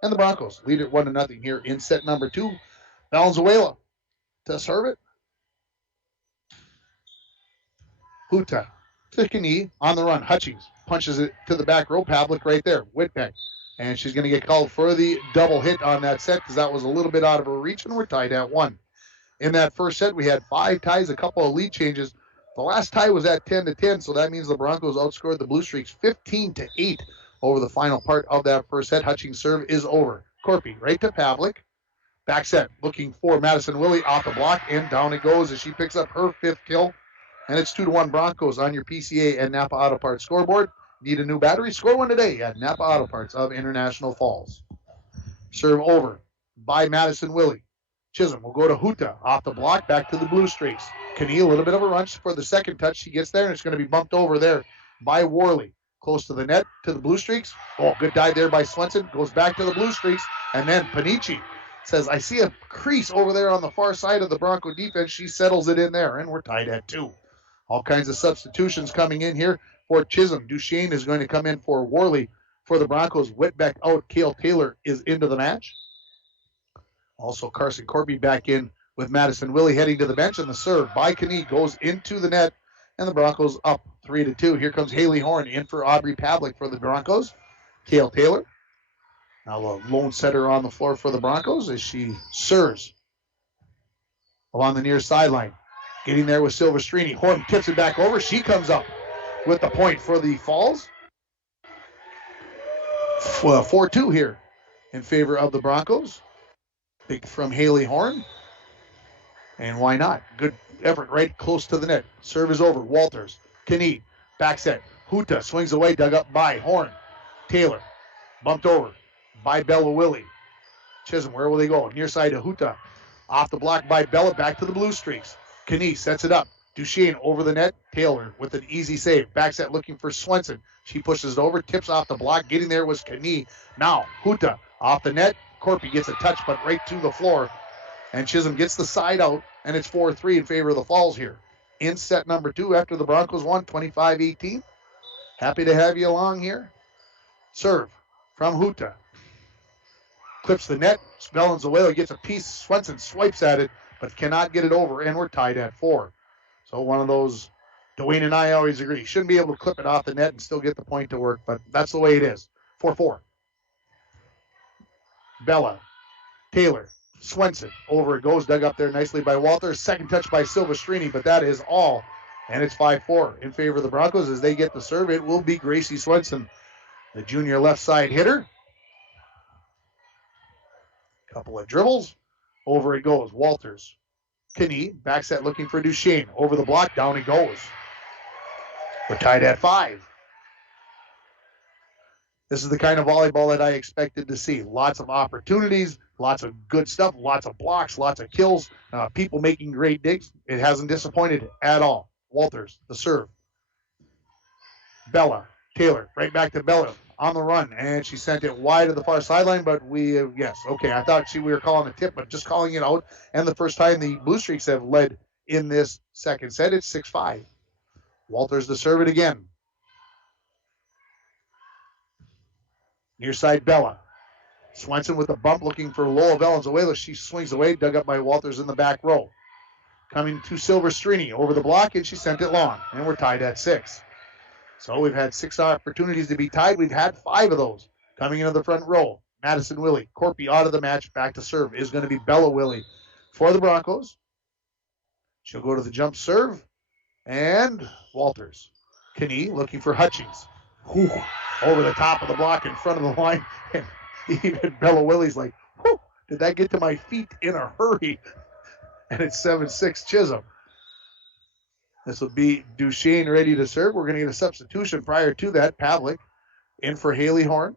And the Broncos lead it 1-0 here in set number 2. Valenzuela to serve it. Huta to Knie on the run. Hutchings punches it to the back row. Pavlik right there. Whitbeck. And she's going to get called for the double hit on that set because that was a little bit out of her reach, and we're tied at 1. In that first set, we had 5 ties, a couple of lead changes. The last tie was at 10-10, so that means the Broncos outscored the Blue Streaks 15-8 over the final part of that first set. Hutchings' serve is over. Corpy right to Pavlik. Back set, looking for Madison Willie off the block, and down it goes as she picks up her 5th kill. And it's 2-1 Broncos on your PCA and Napa Auto Parts scoreboard. Need a new battery? Score one today at Napa Auto Parts of International Falls. Serve over. by Madison Willie. Chisholm will go to Huta off the block, back to the Blue Streaks. Knie, a little bit of a run for the second touch. She gets there, and it's going to be bumped over there by Worley. Close to the net, to the Blue Streaks. Oh, good dive there by Swenson. Goes back to the Blue Streaks, and then Panici says, I see a crease over there on the far side of the Bronco defense. She settles it in there, and we're tied at 2. All kinds of substitutions coming in here for Chisholm. Duchesne is going to come in for Worley for the Broncos. Whitbeck out. Cale Taylor is into the match. Also, Carson Corby back in with Madison Willie heading to the bench, and the serve by Knie goes into the net, and the Broncos up 3-2. Here comes Haley Horn in for Aubrey Pavlik for the Broncos. Cale Taylor, now a lone setter on the floor for the Broncos as she serves along the near sideline. Getting there with Silvestrini. Horn tips it back over. She comes up with the point for the Falls. 4-2 here in favor of the Broncos. Big from Haley Horn. And why not? Good effort right close to the net. Serve is over. Walters. Knie. Back set. Huta swings away. Dug up by Horn. Taylor. Bumped over by Bella Willie. Chisholm, where will they go? Near side to Huta. Off the block by Bella. Back to the Blue Streaks. Knie sets it up. Duchesne over the net. Taylor with an easy save. Back set looking for Swenson. She pushes it over. Tips off the block. Getting there was Knie. Now Huta off the net. Corpy gets a touch, but right to the floor. And Chisholm gets the side out, and it's 4-3 in favor of the Falls here. In set number 2 after the Broncos won 25-18. Happy to have you along here. Serve from Huta. Clips the net. Valenzuela gets a piece. Swenson swipes at it, but cannot get it over, and we're tied at 4. So one of those, Dwayne and I always agree, shouldn't be able to clip it off the net and still get the point to work, but that's the way it is. 4-4. Bella, Taylor, Swenson, over it goes, dug up there nicely by Walter. Second touch by Silvestrini, but that is all. And it's 5-4 in favor of the Broncos as they get the serve. It will be Gracie Swenson, the junior left side hitter. Couple of dribbles. Over it goes. Walters. Knie, back set looking for Duchesne. Over the block, down he goes. We're tied at 5. This is the kind of volleyball that I expected to see. Lots of opportunities, lots of good stuff, lots of blocks, lots of kills, people making great digs. It hasn't disappointed at all. Walters, the serve. Bella, Taylor, right back to Bella on the run, and she sent it wide of the far sideline, but yes, okay, I thought we were calling a tip, but just calling it out, and the first time the Blue Streaks have led in this second set, it's 6-5. Walters to serve it again. Near side, Bella. Swenson with a bump looking for Lola Valenzuela. She swings away, dug up by Walters in the back row. Coming to Silvestrini over the block, and she sent it long. And we're tied at 6. So we've had 6 opportunities to be tied. We've had 5 of those. Coming into the front row, Madison Willie. Corpy out of the match, back to serve is going to be Bella Willie for the Broncos. She'll go to the jump serve. And Walters. Knie looking for Hutchings. Whew. Over the top of the block in front of the line. And even Bella Willie's like, whew, did that get to my feet in a hurry? And it's 7-6 Chisholm. This will be Duchesne ready to serve. We're going to get a substitution prior to that. Pavlik in for Haley Horn.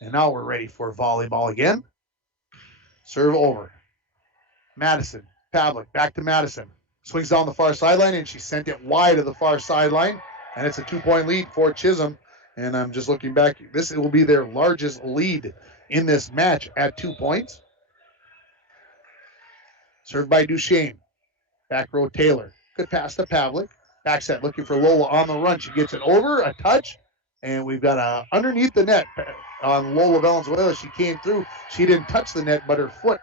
And now we're ready for volleyball again. Serve over. Madison. Pavlik back to Madison. Swings down the far sideline, and she sent it wide of the far sideline. And it's a 2-point lead for Chisholm. And I'm just looking back. This will be their largest lead in this match at 2 points. Served by Duchesne. Back row Taylor. Good pass to Pavlik. Back set looking for Lola on the run. She gets it over, a touch. And we've got a underneath the net on Lola Valenzuela. She came through. She didn't touch the net, but her foot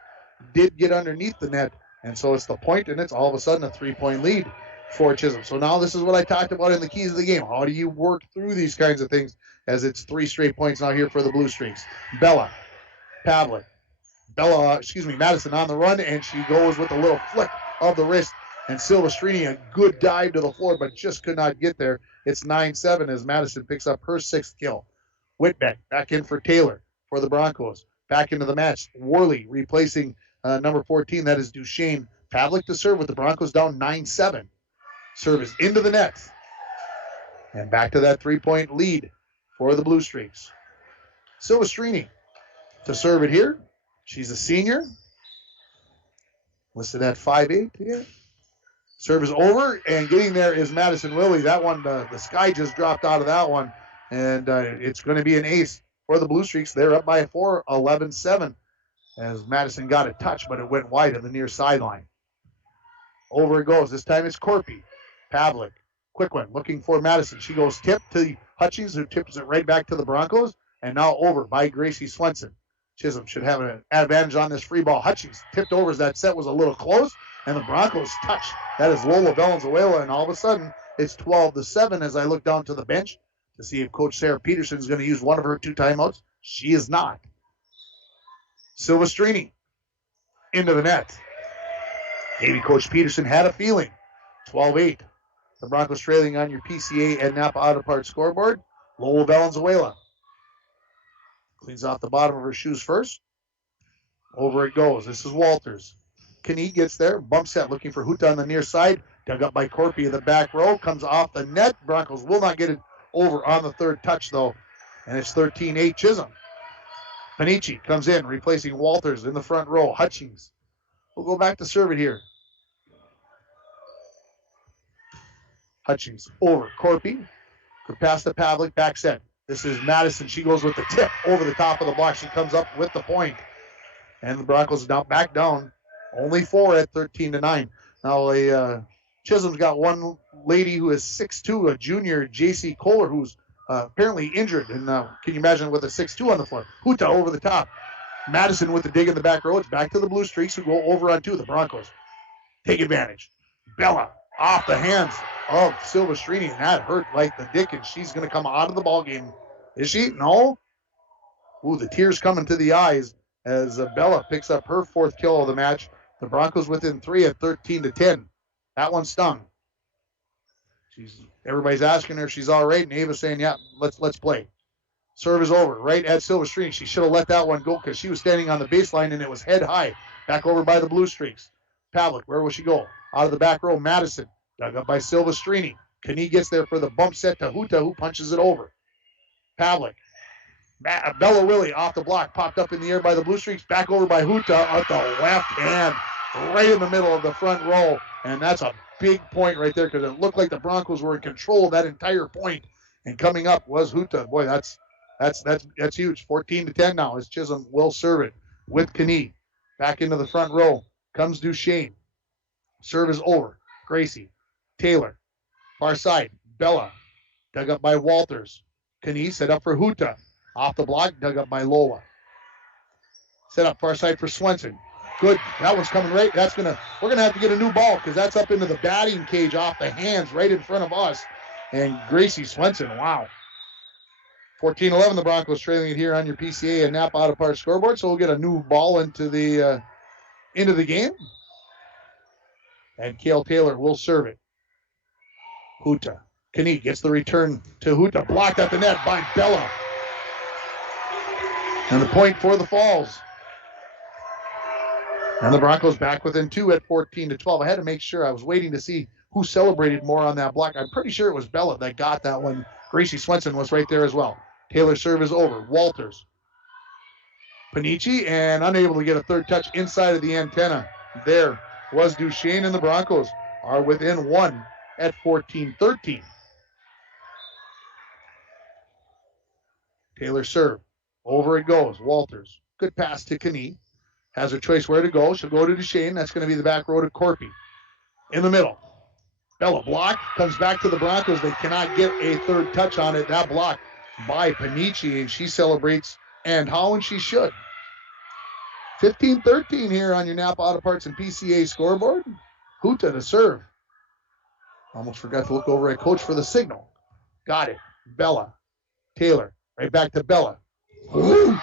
did get underneath the net. And so it's the point, and it's all of a sudden a 3-point lead for Chisholm. So now this is what I talked about in the keys of the game. How do you work through these kinds of things as it's 3 straight points now here for the Blue Streaks? Bella, Pavlik, Madison on the run, and she goes with a little flick of the wrist. And Silvestrini, a good dive to the floor, but just could not get there. It's 9-7 as Madison picks up her 6th kill. Whitbeck back in for Taylor for the Broncos. Back into the match. Worley replacing number 14, that is Duchesne. Pavlik to serve with the Broncos down 9-7. Service into the net. And back to that 3-point lead for the Blue Streaks. Silvestrini to serve it here. She's a senior. Listed at 5'8". Yeah. Serve is over, and getting there is Madison Willie. That one, the sky just dropped out of that one, and it's going to be an ace for the Blue Streaks. They're up by 4, 11-7, as Madison got a touch, but it went wide on the near sideline. Over it goes. This time it's Corpy. Pavlik, quick one, looking for Madison. She goes tip to Hutchings, who tips it right back to the Broncos, and now over by Gracie Swenson. Chisholm should have an advantage on this free ball. Hutchings tipped over as that set was a little close, and the Broncos touch. That is Lola Valenzuela, and all of a sudden it's 12-7 as I look down to the bench to see if Coach Sarah Peterson is going to use one of her 2 timeouts. She is not. Silvestrini into the net. Maybe Coach Peterson had a feeling. 12-8. The Broncos trailing on your PCA and Napa Auto Parts scoreboard. Lola Valenzuela cleans off the bottom of her shoes first. Over it goes. This is Walters. Knie gets there. Bump set looking for Huta on the near side. Dug up by Corpy in the back row. Comes off the net. Broncos will not get it over on the third touch, though. And it's 13-8 Chisholm. Panici comes in, replacing Walters in the front row. Hutchings will go back to serve it here. Hutchings over. Corpy. Could pass to Pavlik. Back set. This is Madison. She goes with the tip over the top of the block. She comes up with the point. And the Broncos now back down. Only 4 at 13-9. Now, Chisholm's got one lady who is 6'2", a junior, J.C. Kohler, who's apparently injured. And can you imagine with a 6'2" on the floor? Huta over the top. Madison with the dig in the back row. It's back to the Blue Streaks who go over on 2. The Broncos take advantage. Bella off the hands of Silvestrini, and that hurt like the dickens. She's going to come out of the ball game. Is she? No. Ooh, the tears coming to the eyes as Bella picks up her 4th kill of the match. The Broncos within 3 at 13-10. That one stung. Everybody's asking her if she's all right, and Ava's saying, yeah, let's play. Serve is over, right at Silvestrini. She should have let that one go because she was standing on the baseline, and it was head high. Back over by the Blue Streaks. Pavlik, where will she go? Out of the back row, Madison. Dug up by Silvestrini. Knie gets there for the bump set to Huta, who punches it over. Pavlik. Bella Willie off the block, popped up in the air by the Blue Streaks, back over by Huta at the left hand, right in the middle of the front row, and that's a big point right there because it looked like the Broncos were in control of that entire point, and coming up was Huta. Boy, that's huge. 14-10 now as Chisholm will serve it with Knie. Back into the front row comes Duchesne. Serve is over. Gracie, Taylor, far side, Bella, dug up by Walters. Knie set up for Huta. Off the block, dug up by Lola. Set up far side for Swenson. Good. That one's coming right. We're gonna have to get a new ball because that's up into the batting cage off the hands right in front of us. And Gracie Swenson, wow. 14-11, the Broncos trailing it here on your PCA and Napa Auto Parts scoreboard. So we'll get a new ball into the game. And Kale Taylor will serve it. Huta. Knie gets the return to Huta. Blocked at the net by Bella. And the point for the Falls. And the Broncos back within 2 at 14-12. I had to make sure. I was waiting to see who celebrated more on that block. I'm pretty sure it was Bella that got that one. Gracie Swenson was right there as well. Taylor's serve is over. Walters. Panici, and unable to get a third touch inside of the antenna. There was Duchesne, and the Broncos are within 1 at 14-13. Taylor serve. Over it goes. Walters. Good pass to Knie. Has her choice where to go. She'll go to Duchesne. That's going to be the back row to Corpy. In the middle. Bella block. Comes back to the Broncos. They cannot get a third touch on it. That block by Panici, and she celebrates, and how and she should. 15-13 here on your Napa Auto Parts and PCA scoreboard. Huta to serve. Almost forgot to look over at Coach for the signal. Got it. Bella. Taylor. Right back to Bella. Whoosh.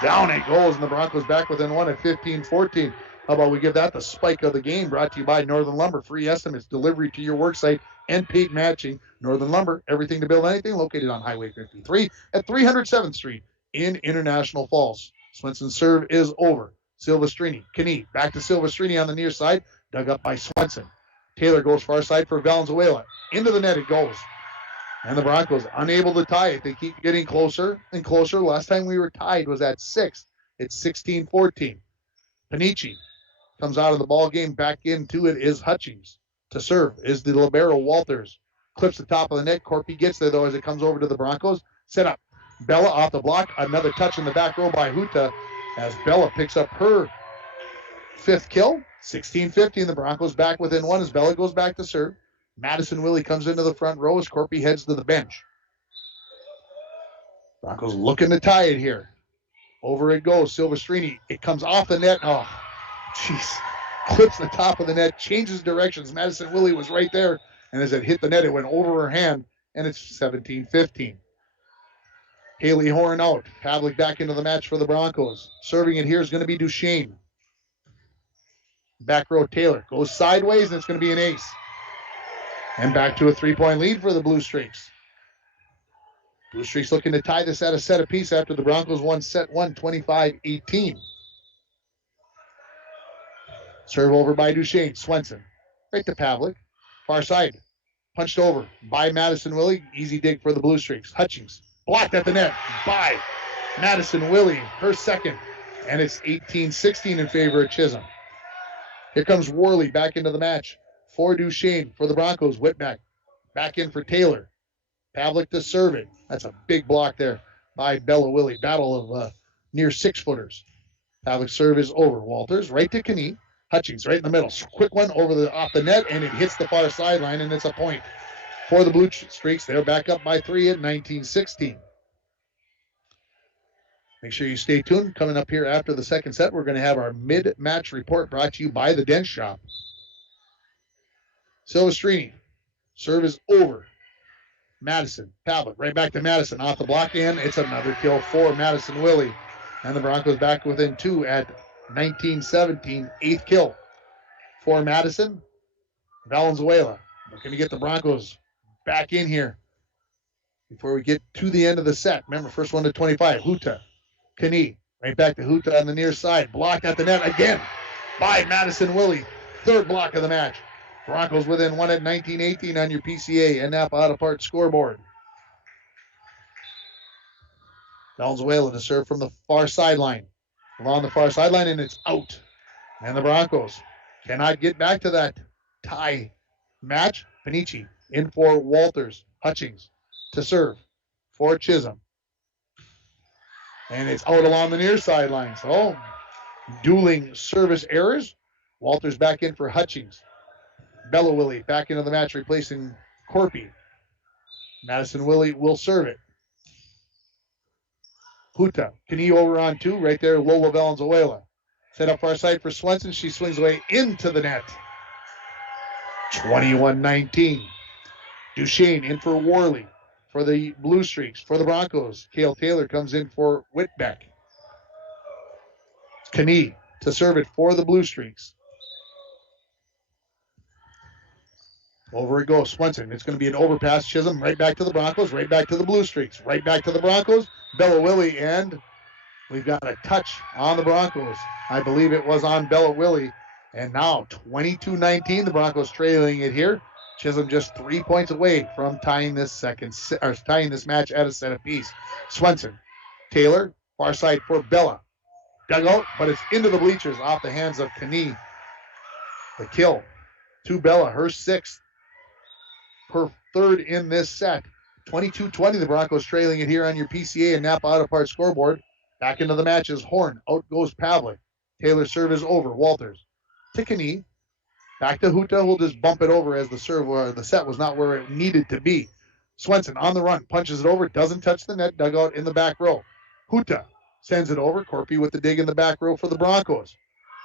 Down it goes, and the Broncos back within 1 at 15-14. How about we give that the spike of the game, brought to you by Northern Lumber. Free estimates, delivery to your worksite, and paint matching. Northern Lumber, everything to build anything, located on Highway 53 at 307th Street in International Falls. Swenson's serve is over. Silvestrini, Knie, back to Silvestrini on the near side, dug up by Swenson. Taylor goes far side for Valenzuela. Into the net it goes. And the Broncos unable to tie it. They keep getting closer and closer. Last time we were tied was at 6. It's 16-14. Panici comes out of the ball game. Back into it is Hutchings. To serve is the libero Walters. Clips the top of the net. Corpy gets there, though, as it comes over to the Broncos. Set up. Bella off the block. Another touch in the back row by Huta as Bella picks up her 5th kill. 16-15. The Broncos back within 1 as Bella goes back to serve. Madison Willie comes into the front row as Corpy heads to the bench. Broncos looking to tie it here. Over it goes. Silvestrini. It comes off the net. Oh, jeez. Clips the top of the net. Changes directions. Madison Willie was right there. And as it hit the net, it went over her hand. And it's 17-15. Haley Horn out. Pavlik back into the match for the Broncos. Serving it here is going to be Duchesne. Back row Taylor. Goes sideways, and it's going to be an ace. And back to a 3-point lead for the Blue Streaks. Blue Streaks looking to tie this at a set apiece after the Broncos won set 1, 25-18. Serve over by Duchesne. Swenson. Right to Pavlik. Far side. Punched over by Madison Willie. Easy dig for the Blue Streaks. Hutchings. Blocked at the net by Madison Willie. Her second. And it's 18-16 in favor of Chisholm. Here comes Worley back into the match for Duchesne. For the Broncos, Whitbeck back in for Taylor. Pavlik to serve it. That's a big block there by Bella Willie. Battle of near 6-footers. Pavlik's serve is over. Walters right to Knee. Hutchings right in the middle. Quick one over off the net, and it hits the far sideline, and it's a point for the Blue Streaks. They're back up by 3 at 19-16. Make sure you stay tuned. Coming up here after the second set, we're going to have our mid-match report brought to you by the Dent Shop. Silvestrini. Serve is over. Madison. Pavlik right back to Madison. Off the block, and it's another kill for Madison Willie. And the Broncos back within 2 at 19-17. 8th kill for Madison. Valenzuela looking to get the Broncos back in here before we get to the end of the set. Remember, first one to 25. Huta. Knee. Right back to Huta on the near side. Blocked at the net again by Madison Willie. 3rd block of the match. Broncos within 1 at 19-18 on your PCA and Napa Auto Parts scoreboard. Valenzuela to serve from the far sideline. Along the far sideline, and it's out. And the Broncos cannot get back to that tie match. Panici in for Walters. Hutchings to serve for Chisholm. And it's out along the near sideline. So, dueling service errors. Walters back in for Hutchings. Bella Willie back into the match, replacing Corpy. Madison Willie will serve it. Huta. Knee over on 2. Right there, Lola Valenzuela. Set up far side for Swenson. She swings away into the net. 21-19. Duchesne in for Worley. For the Blue Streaks. For the Broncos, Cale Taylor comes in for Whitbeck. Knee to serve it for the Blue Streaks. Over it goes. Swenson. It's going to be an overpass. Chisholm right back to the Broncos. Right back to the Blue Streaks. Right back to the Broncos. Bella Willie, and we've got a touch on the Broncos. I believe it was on Bella Willie. And now 22-19. The Broncos trailing it here. Chisholm just 3 points away from tying this match at a set apiece. Swenson. Taylor. Far side for Bella. Dugout, but it's into the bleachers off the hands of Knee. The kill to Bella. Her 6th. Her 3rd in this set. 22-20, the Broncos trailing it here on your PCA and Napa Auto Parts scoreboard. Back into the match is Horn. Out goes Pavlik. Taylor's serve is over. Walters. To Knee. Back to Huta. We'll just bump it over as the set was not where it needed to be. Swenson on the run. Punches it over. Doesn't touch the net. Dugout in the back row. Huta sends it over. Corpy with the dig in the back row for the Broncos.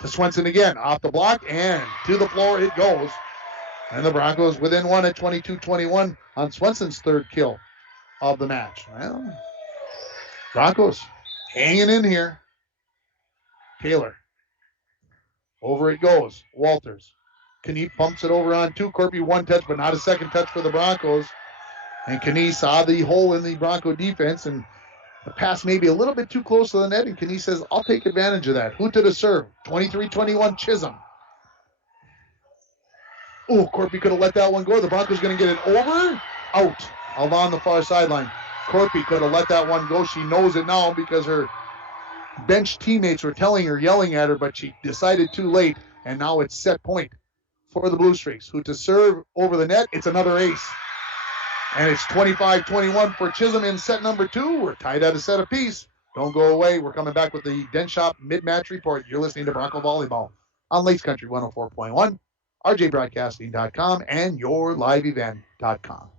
To Swenson again. Off the block and to the floor it goes. And the Broncos within 1 at 22-21 on Swenson's 3rd kill of the match. Well, Broncos hanging in here. Taylor. Over it goes. Walters. Knee pumps it over on 2. Corpy 1 touch, but not a 2nd touch for the Broncos. And Knee saw the hole in the Bronco defense, and the pass may be a little bit too close to the net, and Knee says, I'll take advantage of that. Huta to serve. 23-21 Chisholm. Oh, Corpy could have let that one go. The Broncos going to get it over. Out. along the far sideline. Corpy could have let that one go. She knows it now because her bench teammates were telling her, yelling at her, but she decided too late, and now it's set point for the Blue Streaks, who to serve over the net. It's another ace. And it's 25-21 for Chisholm in set number 2. We're tied at a set apiece. Don't go away. We're coming back with the Den Shop mid-match report. You're listening to Bronco Volleyball on Lakes Country 104.1, rjbroadcasting.com, and yourliveevent.com.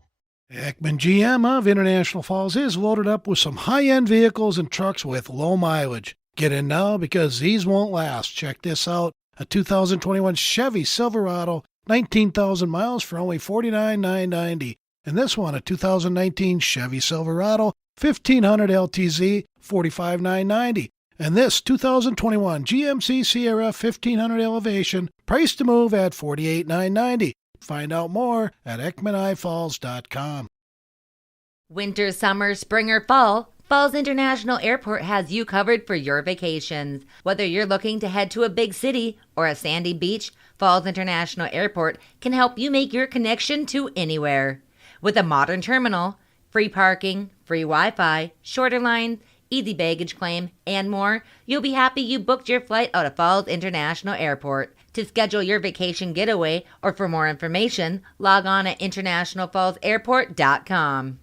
Ekman GM of International Falls is loaded up with some high-end vehicles and trucks with low mileage. Get in now because these won't last. Check this out. A 2021 Chevy Silverado, 19,000 miles for only $49,990. And this one, a 2019 Chevy Silverado, 1500 LTZ, $45,990. And this 2021 GMC Sierra 1500 Elevation, price to move at $48,990. Find out more at EkmanIFalls.com. Winter, summer, spring, or fall, Falls International Airport has you covered for your vacations. Whether you're looking to head to a big city or a sandy beach, Falls International Airport can help you make your connection to anywhere. With a modern terminal, free parking, free Wi-Fi, shorter lines, easy baggage claim, and more, you'll be happy you booked your flight out of Falls International Airport. To schedule your vacation getaway or for more information, log on at internationalfallsairport.com.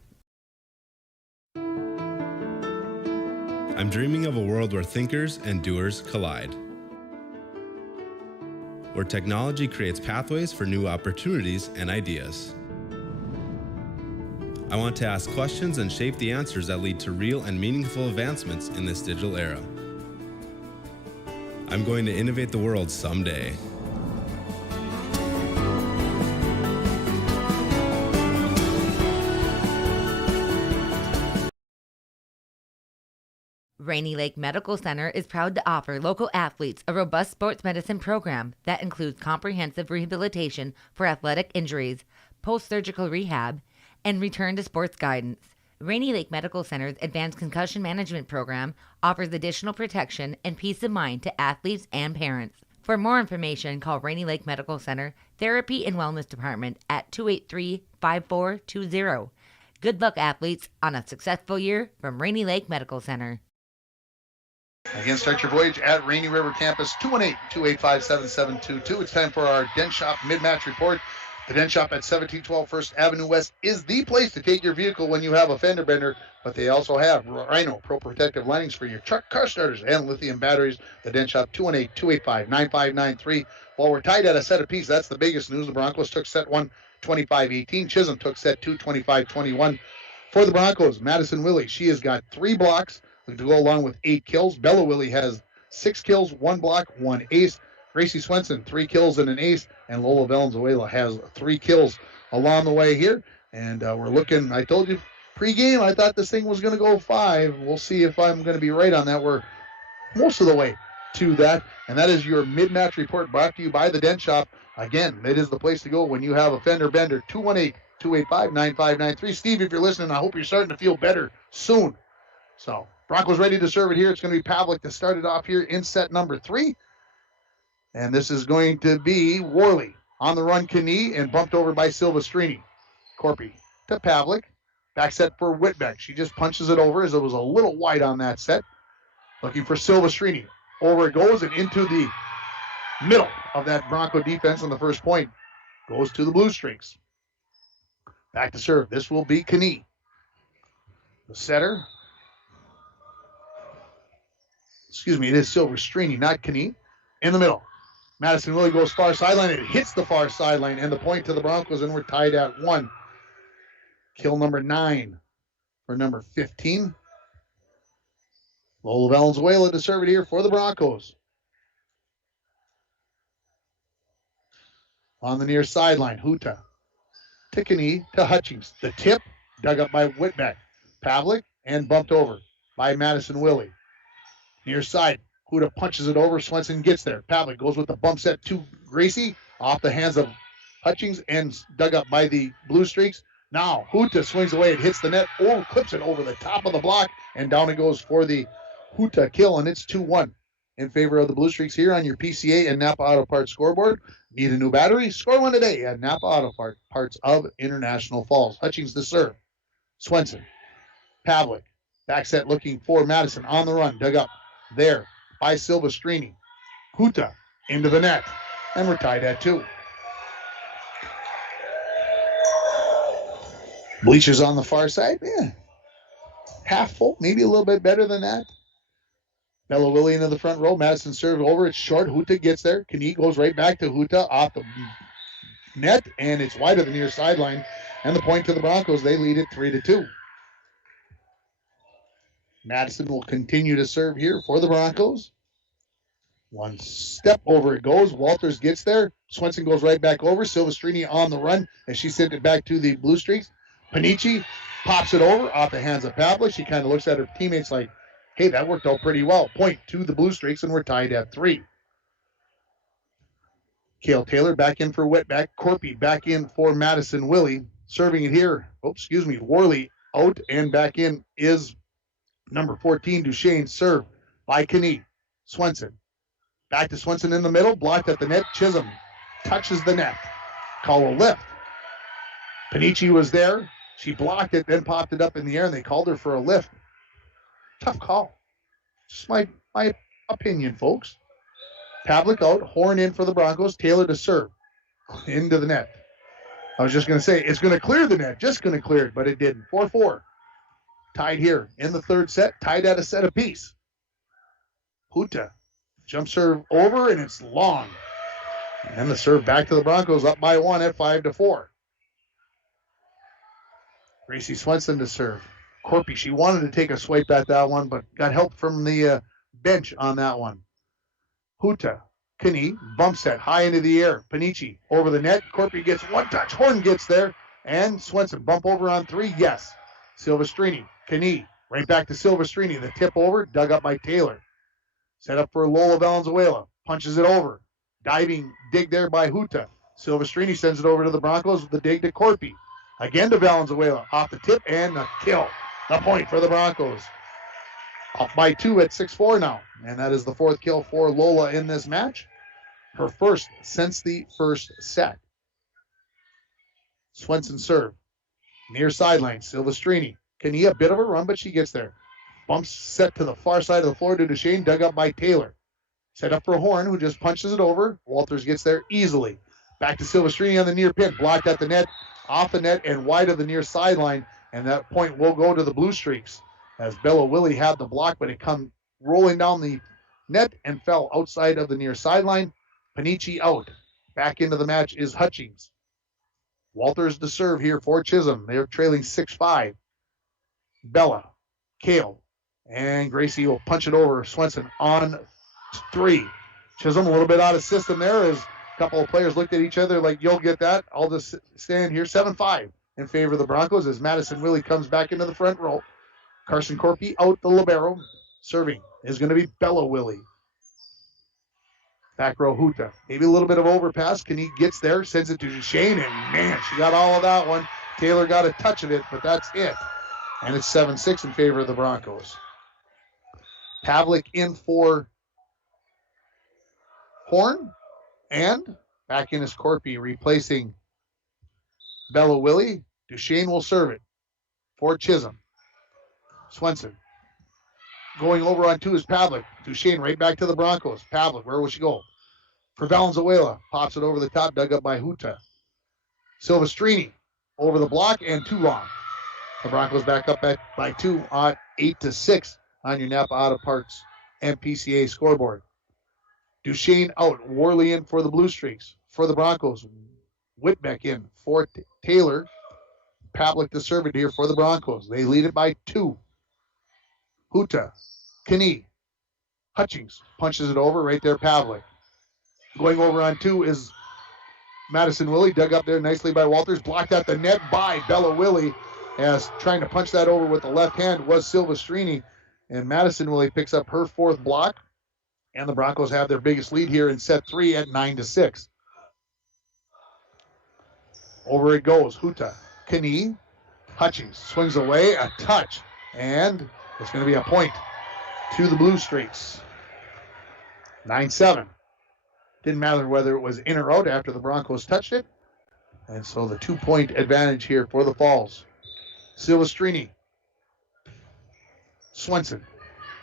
I'm dreaming of a world where thinkers and doers collide, where technology creates pathways for new opportunities and ideas. I want to ask questions and shape the answers that lead to real and meaningful advancements in this digital era. I'm going to innovate the world someday. Rainy Lake Medical Center is proud to offer local athletes a robust sports medicine program that includes comprehensive rehabilitation for athletic injuries, post-surgical rehab, and return to sports guidance. Rainy Lake Medical Center's Advanced Concussion Management Program offers additional protection and peace of mind to athletes and parents. For more information, call Rainy Lake Medical Center Therapy and Wellness Department at 283-5420. Good luck, athletes, on a successful year from Rainy Lake Medical Center. Again, start your voyage at Rainy River Campus, 218-285-7722. It's time for our Den Shop mid-match report. The Den Shop at 1712 First Avenue West is the place to take your vehicle when you have a fender bender, but they also have Rhino Pro Protective Linings for your truck, car starters, and lithium batteries. The Den Shop, 218-285-9593. While we're tied at a set apiece, that's the biggest news. The Broncos took set 1, 25-18. Chisholm took set 2, 25-21. For the Broncos, Madison Willie, she has got 3 blocks to go along with 8 kills. Bella Willie has 6 kills, 1 block, 1 ace. Gracie Swenson, 3 kills and an ace. And Lola Valenzuela has 3 kills along the way here. And we're looking, I told you pre-game, I thought this thing was going to go 5. We'll see if I'm going to be right on that. We're most of the way to that. And that is your mid-match report brought to you by the Den Shop. Again, it is the place to go when you have a fender bender. 218-285-9593. Steve, if you're listening, I hope you're starting to feel better soon. So, Broncos ready to serve it here. It's going to be Pavlik to start it off here in set number 3. And this is going to be Worley on the run, Knie, and bumped over by Silvestrini. Corpy to Pavlik. Back set for Whitbeck. She just punches it over as it was a little wide on that set. Looking for Silvestrini. Over it goes and into the middle of that Bronco defense on the first point. Goes to the Blue Streaks. Back to serve. This will be Knie. The setter. Excuse me, it is Silvestrini, not Knie. In the middle. Madison Willie goes far sideline. It hits the far sideline, and the point to the Broncos, and we're tied at 1. Kill number 9 for number 15. Lola Valenzuela to serve it here for the Broncos. On the near sideline, Huta to Knie to Hutchings. The tip dug up by Whitbeck. Pavlik and bumped over by Madison Willie. Near side, Huta punches it over. Swenson gets there. Pavlik goes with the bump set to Gracie. Off the hands of Hutchings and dug up by the Blue Streaks. Now, Huta swings away. It hits the net or clips it over the top of the block. And down it goes for the Huta kill. And it's 2-1 in favor of the Blue Streaks here on your PCA and Napa Auto Parts scoreboard. Need a new battery? Score one today at Napa Auto Parts of International Falls. Hutchings to serve. Swenson. Pavlik. Back set looking for Madison on the run. Dug up there by Silvestrini. Huta into the net. And we're tied at 2. Bleachers on the far side. Yeah. Half full. Maybe a little bit better than that. Bella Willie into the front row. Madison served over. It's short. Huta gets there. Knie goes right back to Huta off the net. And it's wide of the near sideline. And the point to the Broncos. They lead it 3-2. Madison will continue to serve here for the Broncos. One step over it goes. Walters gets there. Swenson goes right back over. Silvestrini on the run as she sent it back to the Blue Streaks. Panici pops it over off the hands of Pavlik. She kind of looks at her teammates like, hey, that worked out pretty well. Point to the Blue Streaks, and we're tied at 3. Cale Taylor back in for Whitback. Corpy back in for Madison Willie. Serving it here. Worley out and back in is number 14, Duchesne. Serve by Knie. Swenson. Back to Swenson in the middle. Blocked at the net. Chisholm touches the net. Call a lift. Panici was there. She blocked it, then popped it up in the air, and they called her for a lift. Tough call. Just my opinion, folks. Pavlik out. Horn in for the Broncos. Taylor to serve. Into the net. I was just going to say, it's going to clear the net. Just going to clear it, but it didn't. 4-4. Tied here in the third set. Tied at a set apiece. Huta. Jump serve over, and it's long. And the serve back to the Broncos, up by 1 at 5-4. Gracie Swenson to serve. Corpy, she wanted to take a swipe at that one, but got help from the bench on that one. Huta. Knie. Bump set high into the air. Panici over the net. Corpy gets one touch. Horn gets there. And Swenson bump over on 3. Yes. Silvestrini. Knie. Right back to Silvestrini. The tip over. Dug up by Taylor. Set up for Lola Valenzuela. Punches it over. Diving dig there by Huta. Silvestrini sends it over to the Broncos with the dig to Corpy. Again to Valenzuela. Off the tip and a kill. The point for the Broncos. Off by 2 at 6-4 now. And that is the 4th kill for Lola in this match. Her first since the first set. Swenson serve. Near sideline. Silvestrini. Knie a bit of a run, but she gets there. Bumps set to the far side of the floor to Duchesne, dug up by Taylor. Set up for Horn, who just punches it over. Walters gets there easily. Back to Silvestrini on the near pin. Blocked at the net, off the net, and wide of the near sideline. And that point will go to the Blue Streaks. As Bella Willie had the block, but it come rolling down the net and fell outside of the near sideline. Panici out. Back into the match is Hutchings. Walters to serve here for Chisholm. They're trailing 6-5. Bella, Cale, and Gracie will punch it over. Swenson on 3. Chisholm a little bit out of system there as a couple of players looked at each other like, you'll get that. I'll just stand here. 7-5 in favor of the Broncos as Madison Willie comes back into the front row. Carson Corpy out the libero. Serving is going to be Bella Willie. Back row Huta. Maybe a little bit of overpass. Knie gets there, sends it to Duchesne, and man, she got all of that one. Taylor got a touch of it, but that's it. And it's 7-6 in favor of the Broncos. Pavlik in for Horn. And back in is Corpy, replacing Bella Willie. Duchesne will serve it for Chisholm. Swenson. Going over on 2 is Pavlik. Duchesne right back to the Broncos. Pavlik, where will she go? For Valenzuela. Pops it over the top, dug up by Huta. Silvestrini over the block and 2 long. The Broncos back up by 2 on 8-6 on your Napa Auto Parts MPCA scoreboard. Duchesne out. Worley in for the Blue Streaks. For the Broncos, Whitbeck in for Taylor. Pavlik to serve it here for the Broncos. They lead it by 2. Huta, Knie, Hutchings punches it over right there. Pavlik. Going over on 2 is Madison Willie, dug up there nicely by Walters. Blocked at the net by Bella Willie. As trying to punch that over with the left hand was Silvestrini. And Madison Willie picks up her 4th block. And the Broncos have their biggest lead here in set 3 at 9-6. Over it goes. Huta, Knie, Hutchings swings away. A touch. And it's going to be a point to the Blue Streaks. 9-7. Didn't matter whether it was in or out after the Broncos touched it. And so the 2-point advantage here for the Falls. Silvestrini. Swenson.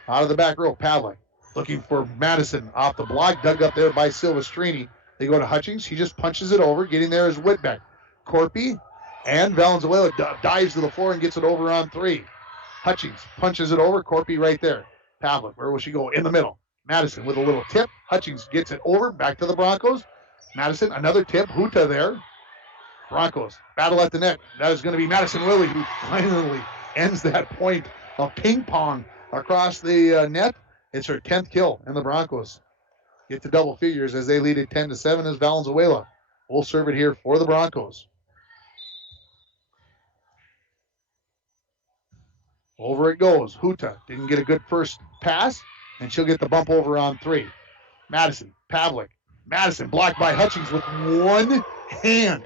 Out of the back row. Pavlik. Looking for Madison. Off the block. Dug up there by Silvestrini. They go to Hutchings. He just punches it over. Getting there is Whitbeck. Corpy and Valenzuela dives to the floor and gets it over on 3. Hutchings punches it over. Corpy right there. Pavlik. Where will she go? In the middle. Madison with a little tip. Hutchings gets it over. Back to the Broncos. Madison, another tip. Huta there. Broncos battle at the net. That is going to be Madison Willie who finally ends that point of ping pong across the net. It's her 10th kill, and the Broncos get to double figures as they lead it 10-7 as Valenzuela will serve it here for the Broncos. Over it goes. Huta didn't get a good first pass, and she'll get the bump over on 3. Madison, Pavlik. Madison blocked by Hutchings with one hand.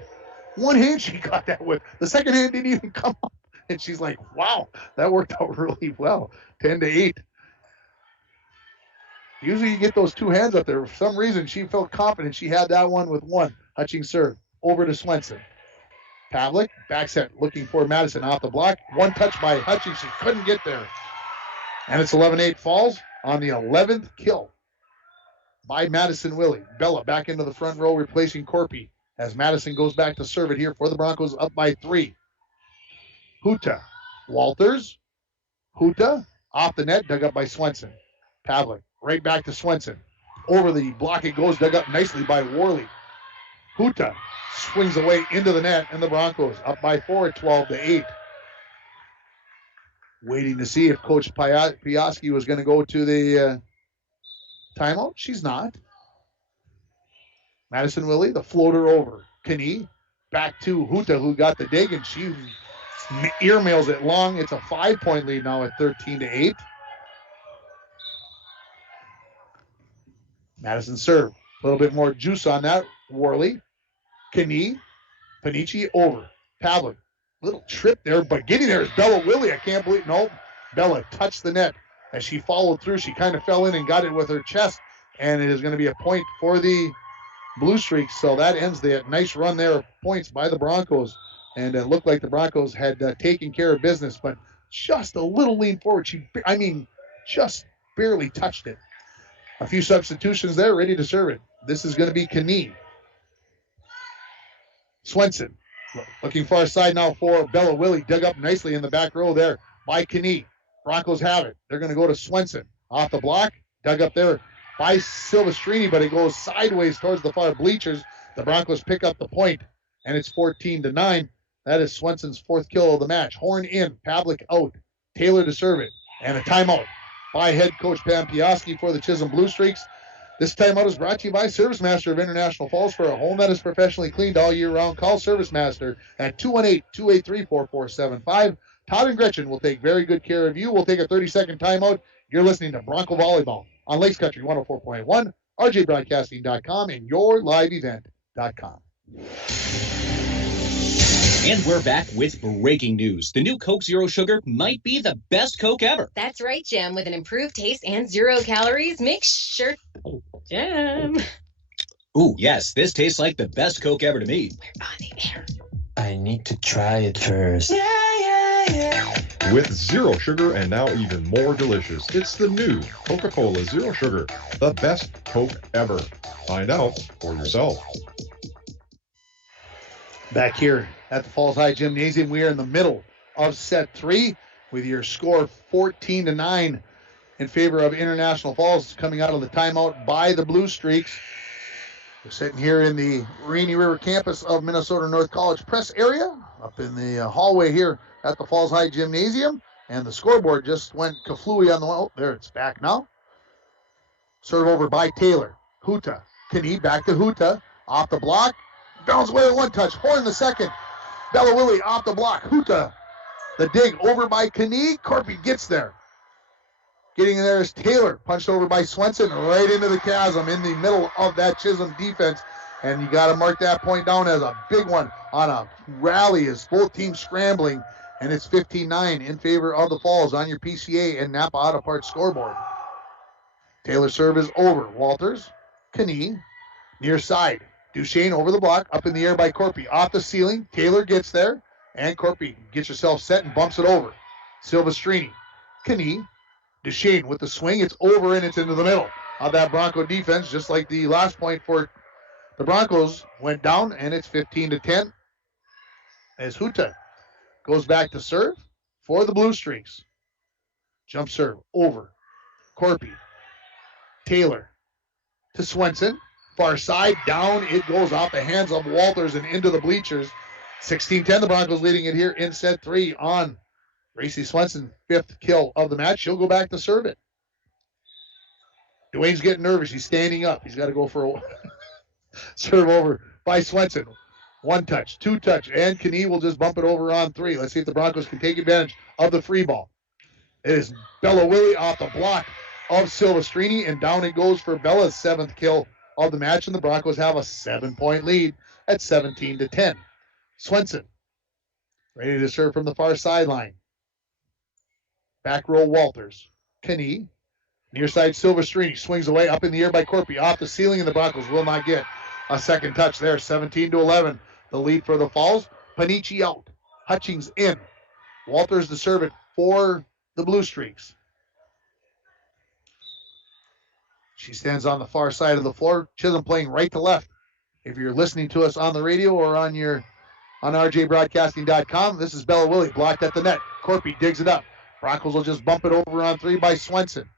One hand she got that with. The second hand didn't even come up. And she's like, wow, that worked out really well. 10-8. Usually you get those two hands up there. For some reason, she felt confident she had that one with one. Hutchings serve. Over to Swenson. Pavlik, back set, looking for Madison off the block. One touch by Hutchings. She couldn't get there. And it's 11-8 falls on the 11th kill by Madison Willie. Bella back into the front row, replacing Corpy as Madison goes back to serve it here for the Broncos, up by 3. Huta. Walters. Huta off the net, dug up by Swenson. Pavlik right back to Swenson. Over the block it goes, dug up nicely by Worley. Huta swings away into the net, and the Broncos up by 4 at 12-8. Waiting to see if Coach Piaski was going to go to the timeout. She's not. Madison Willie, the floater over. Knie back to Huta, who got the dig, and she earmails it long. It's a 5-point lead now at 13-8. Madison serve. A little bit more juice on that. Worley. Knie. Panici over. Pavlik. Little trip there, but getting there is Bella Willie. I can't believe. No. Bella touched the net. As she followed through, she kind of fell in and got it with her chest. And it is going to be a point for the Blue Streaks. So that ends the nice run there of points by the Broncos. And it looked like the Broncos had taken care of business, but just a little lean forward. Just barely touched it. A few substitutions there, ready to serve it. This is going to be Knie. Swenson looking far side now for Bella Willie. Dug up nicely in the back row there by Knie. Broncos have it. They're going to go to Swenson. Off the block. Dug up there by Silvestrini, but it goes sideways towards the far bleachers. The Broncos pick up the point, and it's 14-9. That is Swenson's 4th kill of the match. Horn in. Pavlik out. Taylor to serve it. And a timeout by head coach Pam Piaski for the Chisholm Blue Streaks. This timeout is brought to you by Service Master of International Falls. For a home that is professionally cleaned all year round, call Service Master at 218-283-4475. Todd and Gretchen will take very good care of you. We'll take a 30-second timeout. You're listening to Bronco Volleyball on Lakes Country 104.1, rjbroadcasting.com, and yourliveevent.com. And we're back with breaking news. The new Coke Zero Sugar might be the best Coke ever. That's right, Jim. With an improved taste and 0 calories, make sure... Jim. Ooh, yes, this tastes like the best Coke ever to me. We're on the air. I need to try it first. With zero sugar and now even more delicious, it's the new Coca-Cola Zero Sugar, the best Coke ever. Find out for yourself. Back here at the Falls High Gymnasium, we are in the middle of set 3 with your score 14-9 in favor of International Falls, coming out of the timeout by the Blue Streaks. We're sitting here in the Rainy River campus of Minnesota North College Press area, up in the hallway here at the Falls High Gymnasium, and the scoreboard just went kaflooey on the wall. There, it's back now. Serve over by Taylor. Huta. Knie back to Huta. Off the block. Bounce away with one touch. Horn the second. Bella Willie off the block. Huta. The dig over by Knie. Corpy gets there. Getting there is Taylor. Punched over by Swenson right into the chasm in the middle of that Chisholm defense. And you got to mark that point down as a big one on a rally as both teams scrambling. And it's 15-9 in favor of the Falls on your PCA and Napa Auto Parts scoreboard. Taylor serve is over. Walters. Knie. Near side. Duchesne over the block. Up in the air by Corpy. Off the ceiling. Taylor gets there. And Corpy gets herself set and bumps it over. Silvestrini. Knie. Duchesne with the swing. It's over and it's into the middle of that Bronco defense, just like the last point for the Broncos went down, and it's 15-10 as Huta goes back to serve for the Blue Streaks. Jump serve over. Corpy. Taylor to Swenson. Far side, down. It goes off the hands of Walters and into the bleachers. 16-10, the Broncos leading it here in set 3 on Gracie Swenson, 5th kill of the match. She'll go back to serve it. Dwayne's getting nervous. He's standing up. He's got to go for a serve over by Swenson. 1 touch, 2 touch, and Knie will just bump it over on 3. Let's see if the Broncos can take advantage of the free ball. It is Bella Willie off the block of Silvestrini, and down it goes for Bella's 7th kill of the match, and the Broncos have a 7-point lead at 17-10. Swenson ready to serve from the far sideline. Back row Walters. Knie. Near side Silvestrini swings away up in the air by Corpy off the ceiling, and the Broncos will not get a second touch there. 17-11. The lead for the Falls. Panici out. Hutchings in. Walters to serve it for the Blue Streaks. She stands on the far side of the floor. Chisholm playing right to left. If you're listening to us on the radio or on rjbroadcasting.com, this is Bella Willie blocked at the net. Corpy digs it up. Broncos will just bump it over on 3 by Swenson.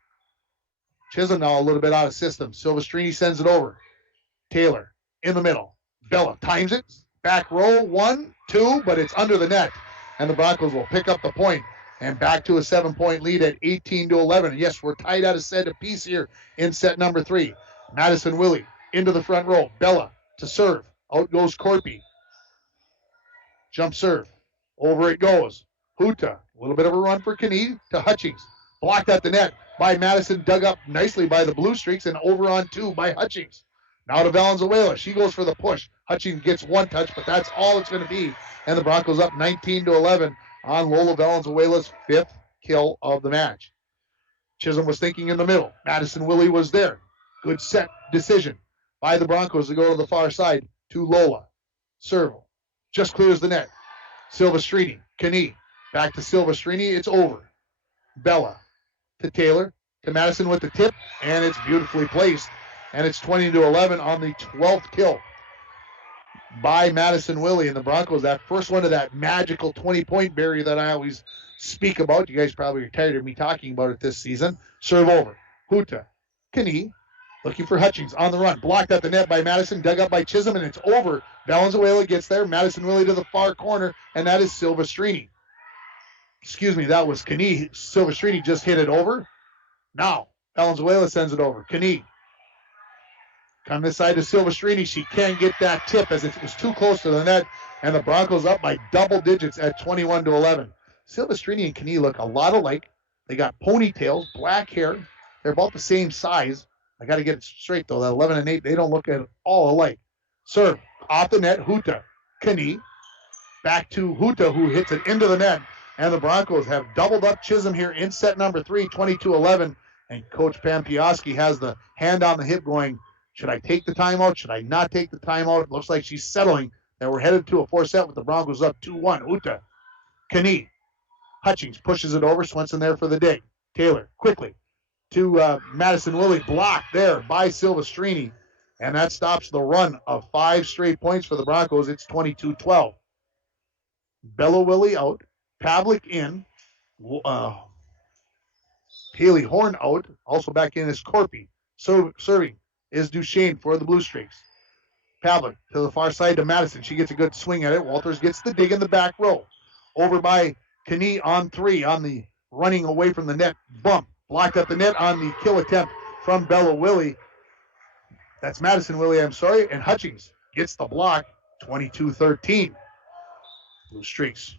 Chisholm now a little bit out of system. Silvestrini sends it over. Taylor in the middle. Bella times it. Back row, 1, 2, but it's under the net. And the Broncos will pick up the point and back to a 7-point lead at 18-11. And yes, we're tied at a set apiece here in set number 3. Madison Willie into the front row. Bella to serve. Out goes Corpy. Jump serve. Over it goes. Huta. A little bit of a run for Knie to Hutchings. Blocked at the net by Madison. Dug up nicely by the Blue Streaks and over on 2 by Hutchings. Now to Valenzuela. She goes for the push. Hutchings gets 1 touch, but that's all it's going to be. And the Broncos up 19-11 on Lola Valenzuela's 5th kill of the match. Chisholm was thinking in the middle. Madison Willie was there. Good set decision by the Broncos to go to the far side to Lola. Servo. Just clears the net. Silvestrini. Knie. Back to Silvestrini. It's over. Bella to Taylor. To Madison with the tip. And it's beautifully placed. And it's 20-11 on the 12th kill by Madison Willie. And the Broncos, that first one of that magical 20-point barrier that I always speak about. You guys probably are tired of me talking about it this season. Serve over. Huta. Knie. Looking for Hutchings on the run. Blocked at the net by Madison. Dug up by Chisholm, and it's over. Valenzuela gets there. Madison Willie to the far corner, and that is Silvestrini. Excuse me, that was Knie. Silvestrini just hit it over. Now, Valenzuela sends it over. Knie. Come this side to Silvestrini. She can't get that tip as it was too close to the net, and the Broncos up by double digits at 21-11. Silvestrini and Knie look a lot alike. They got ponytails, black hair. They're about the same size. I got to get it straight, though. That 11 and 8, they don't look at all alike. Serve off the net, Huta. Knie. Back to Huta, who hits it into the net. And the Broncos have doubled up Chisholm here in set number 3, 22-11. And Coach Pam Piaski has the hand on the hip going, should I take the timeout? Should I not take the timeout? It looks like she's settling that we're headed to a 4 set with the Broncos up 2-1. Huta. Knie. Hutchings pushes it over. Swenson there for the dig. Taylor quickly to Madison Willie. Blocked there by Silvestrini. And that stops the run of 5 straight points for the Broncos. It's 22-12. Bella Willie out. Pavlik in. Haley Horn out. Also back in is Corpy. Serving is Duchesne for the Blue Streaks. Pavlik to the far side to Madison. She gets a good swing at it. Walters gets the dig in the back row. Over by Knie on 3 on the running away from the net bump. Blocked at the net on the kill attempt from Bella Willie. That's Madison Willie, I'm sorry. And Hutchings gets the block, 22-13. Blue Streaks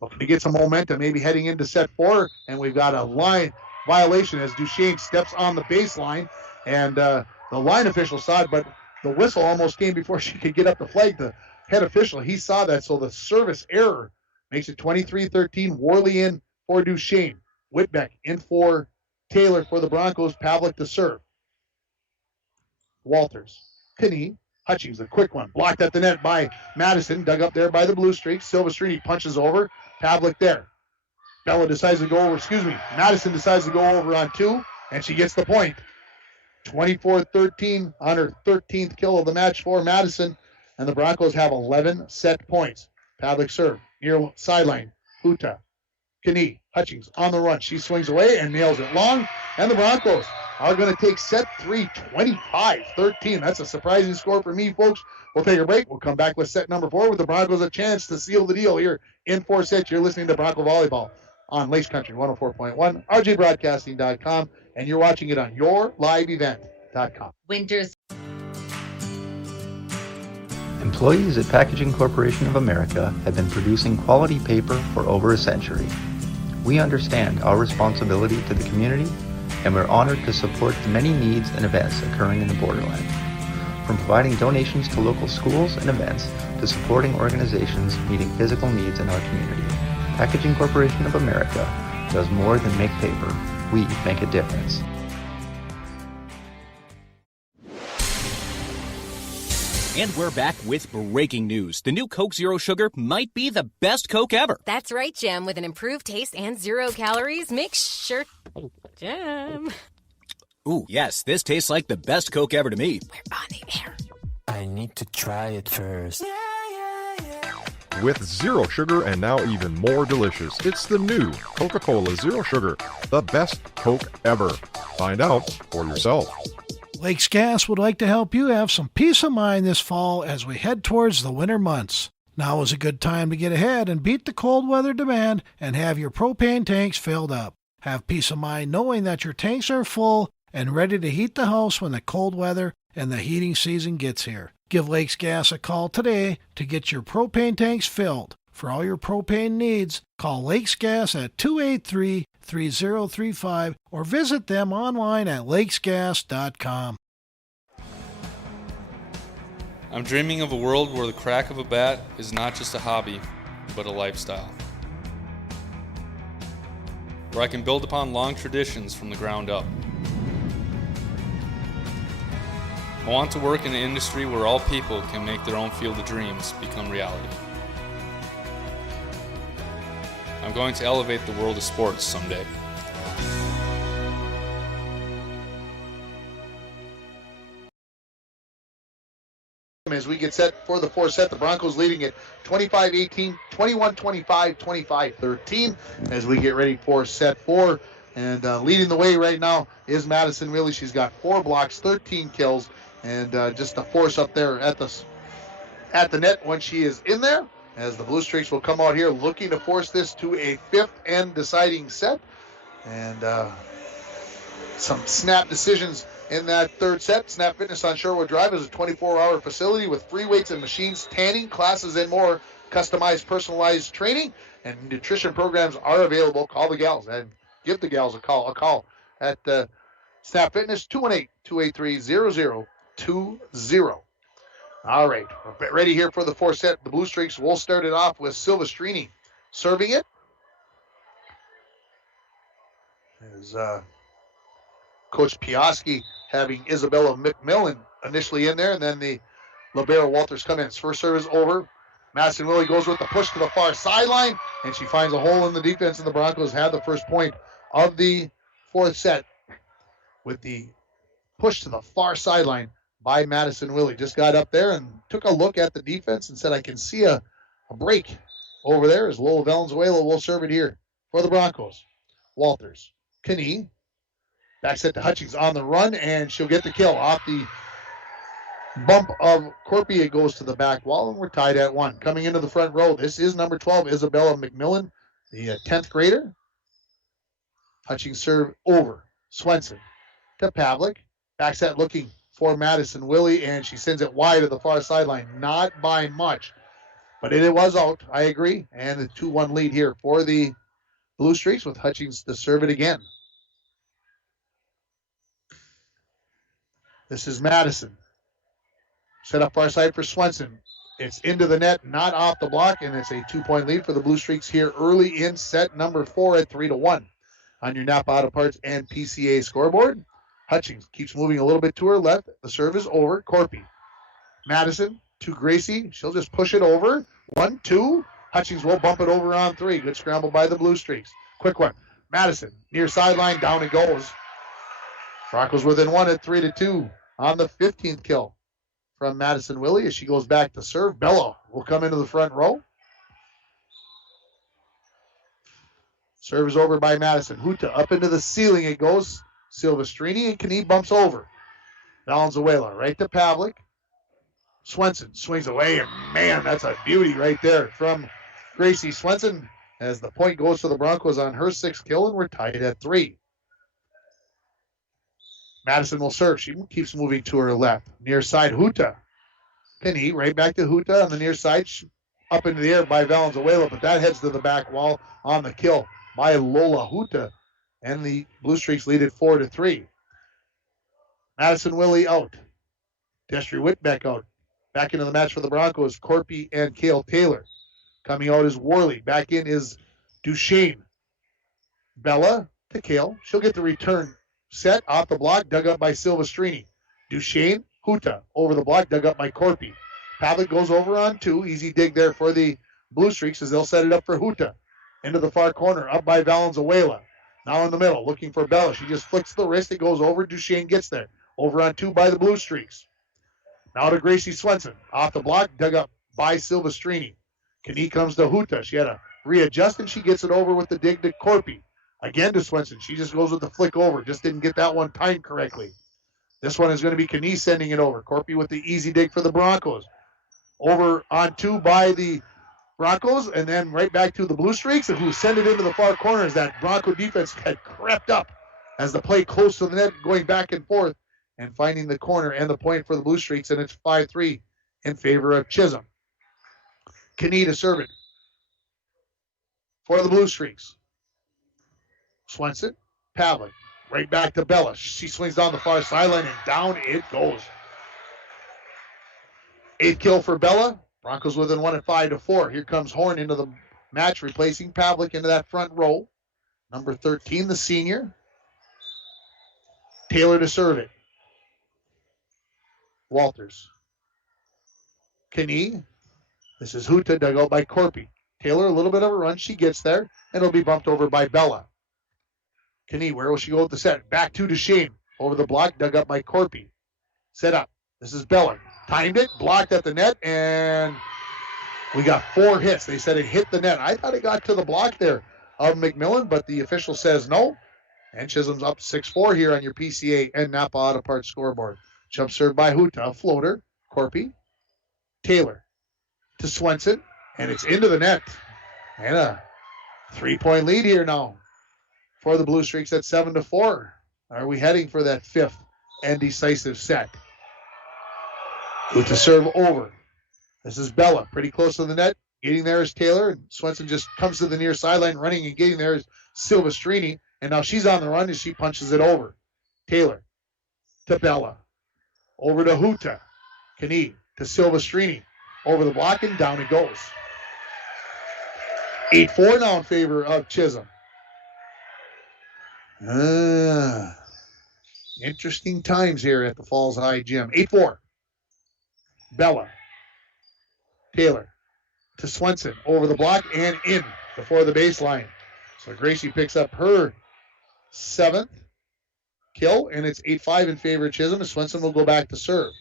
looking to get some momentum, maybe heading into set 4. And we've got a line violation as Duchesne steps on the baseline. And the line official saw it, but the whistle almost came before she could get up the flag. The head official, he saw that, so the service error makes it 23-13. Worley in for Duchesne. Whitbeck in for Taylor for the Broncos. Pavlik to serve. Walters. Knie. Hutchings, a quick one, blocked at the net by Madison, dug up there by the Blue Streaks. Silvestrini punches over. Pavlik there. Madison decides to go over on 2, and she gets the point. 24-13 on her 13th kill of the match for Madison, and the Broncos have 11 set points. Pavlik serve, near sideline. Huta, Knie, Hutchings on the run. She swings away and nails it long, and the Broncos are going to take set 3, 25-13. That's a surprising score for me, folks. We'll take a break. We'll come back with set number 4 with the Broncos a chance to seal the deal here in 4 sets. You're listening to Bronco Volleyball on Lakes Country 104.1, rjbroadcasting.com, and you're watching it on yourliveevent.com. Winters. Employees at Packaging Corporation of America have been producing quality paper for over a century. We understand our responsibility to the community, and we're honored to support the many needs and events occurring in the borderland. From providing donations to local schools and events to supporting organizations meeting physical needs in our community, Packaging Corporation of America does more than make paper. We make a difference. And we're back with breaking news. The new Coke Zero Sugar might be the best Coke ever. That's right, Jim. With an improved taste and 0 calories, make sure... Jim. Ooh, yes, this tastes like the best Coke ever to me. We're on the air. I need to try it first. With zero sugar and now even more delicious, it's the new Coca-Cola Zero Sugar, the best Coke ever. Find out for yourself. Lakes Gas would like to help you have some peace of mind this fall as we head towards the winter months. Now is a good time to get ahead and beat the cold weather demand and have your propane tanks filled up. Have peace of mind knowing that your tanks are full and ready to heat the house when the cold weather and the heating season gets here. Give Lakes Gas a call today to get your propane tanks filled. For all your propane needs, call Lakes Gas at 283-3035 or visit them online at lakesgas.com. I'm dreaming of a world where the crack of a bat is not just a hobby, but a lifestyle. Where I can build upon long traditions from the ground up. I want to work in an industry where all people can make their own field of dreams become reality. I'm going to elevate the world of sports someday. As we get set for the 4th set, the Broncos leading at 25-18, 21-25, 25-13 as we get ready for set 4. And leading the way right now is Madison Willie. She's got 4 blocks, 13 kills, and just a force up there at the net when she is in there. As the Blue Streaks will come out here looking to force this to a 5th and deciding set. And some snap decisions in that 3rd set. Snap Fitness on Sherwood Drive is a 24-hour facility with free weights and machines, tanning, classes, and more. Customized, personalized training and nutrition programs are available. Call the gals and give the gals a call at Snap Fitness, 218-283-0020. All right, we're ready here for the 4th set. The Blue Streaks will start it off with Silvestrini serving it. As Coach Piaski having Isabella McMillan initially in there, and then the libero Walters come in. First service over. Madison Willie goes with the push to the far sideline, and she finds a hole in the defense, and the Broncos have the first point of the 4th set with the push to the far sideline by Madison Willie. Just got up there and took a look at the defense and said, I can see a break over there as Lola Valenzuela will serve it here for the Broncos. Walters, Knie, back set to Hutchings on the run, and she'll get the kill off the bump of Corpy. It goes to the back wall, and we're tied at 1. Coming into the front row, this is number 12, Isabella McMillan, the 10th grader. Hutchings serve over. Swenson to Pavlik. Back set looking for Madison Willie, and she sends it wide to the far sideline. Not by much, but it was out. I agree. And the 2-1 lead here for the Blue Streaks with Hutchings to serve it again. This is Madison. Set up far side for Swenson. It's into the net, not off the block, and it's a 2-point lead for the Blue Streaks here early in set number 4 at 3-1 on your Napa Auto Parts and PCA scoreboard. Hutchings keeps moving a little bit to her left. The serve is over. Corpy Madison to Gracie. She'll just push it over. 1, 2. Hutchings will bump it over on 3. Good scramble by the Blue Streaks. Quick one. Madison near sideline. Down it goes. Broncos within 1 at 3-2 on the 15th kill from Madison Willie as she goes back to serve. Bella will come into the front row. Serve is over by Madison. Huta up into the ceiling it goes. Silvestrini and Knee bumps over. Valenzuela right to Pavlik. Swenson swings away, and man, that's a beauty right there from Gracie Swenson as the point goes to the Broncos on her 6th kill, and we're tied at 3. Madison will serve. She keeps moving to her left. Near side, Huta. Penny right back to Huta on the near side. Up into the air by Valenzuela, but that heads to the back wall on the kill by Lola Huta. And the Blue Streaks lead it 4-3. Madison Willie out. Destry Whitbeck out. Back into the match for the Broncos, Corpy and Cale Taylor. Coming out is Worley. Back in is Duchesne. Bella to Cale. She'll get the return set off the block, dug up by Silvestrini. Duchesne, Huta over the block, dug up by Corpy. Pavlik goes over on 2. Easy dig there for the Blue Streaks as they'll set it up for Huta. Into the far corner, up by Valenzuela. Now in the middle, looking for Bella. She just flicks the wrist. It goes over. Duchesne gets there. Over on 2 by the Blue Streaks. Now to Gracie Swenson. Off the block, dug up by Silvestrini. Knee comes to Huta. She had to readjust, and she gets it over with the dig to Corpy. Again to Swenson. She just goes with the flick over. Just didn't get that one timed correctly. This one is going to be Knee sending it over. Corpy with the easy dig for the Broncos. Over on 2 by the Broncos, and then right back to the Blue Streaks, who send it into the far corner as that Bronco defense had crept up as the play close to the net, going back and forth and finding the corner and the point for the Blue Streaks, and it's 5-3 in favor of Chisholm. Knee to serve it for the Blue Streaks. Swenson, Pavlik, right back to Bella. She swings down the far sideline, and down it goes. 8th kill for Bella. Broncos within 1 at 5-4. Here comes Horn into the match, replacing Pavlik into that front row. Number 13, the senior. Taylor to serve it. Walters. Knee. This is Huta, dug out by Corpy. Taylor, a little bit of a run. She gets there, and it'll be bumped over by Bella. Knee, where will she go with the set? Back to Duchesne. Over the block, dug up by Corpy. Set up. This is Bella. Timed it, blocked at the net, and we got 4 hits. They said it hit the net. I thought it got to the block there of McMillan, but the official says no. And Chisholm's up 6-4 here on your PCA and Napa Auto Parts scoreboard. Jump served by Huta, floater, Corpy, Taylor to Swenson, and it's into the net. And a 3-point lead here now for the Blue Streaks at 7-4. Are we heading for that 5th and decisive set? Huta serve over. This is Bella, pretty close to the net. Getting there is Taylor, and Swenson just comes to the near sideline. Running and getting there is Silvestrini, and now she's on the run as she punches it over. Taylor to Bella. Over to Huta. Knee to Silvestrini. Over the block, and down it goes. 8-4 now in favor of Chisholm. Interesting times here at the Falls High Gym. 8-4. Bella. Taylor to Swenson. Over the block and in before the baseline. So Gracie picks up her 7th kill, and it's 8-5 in favor of Chisholm, and Swenson will go back to serve.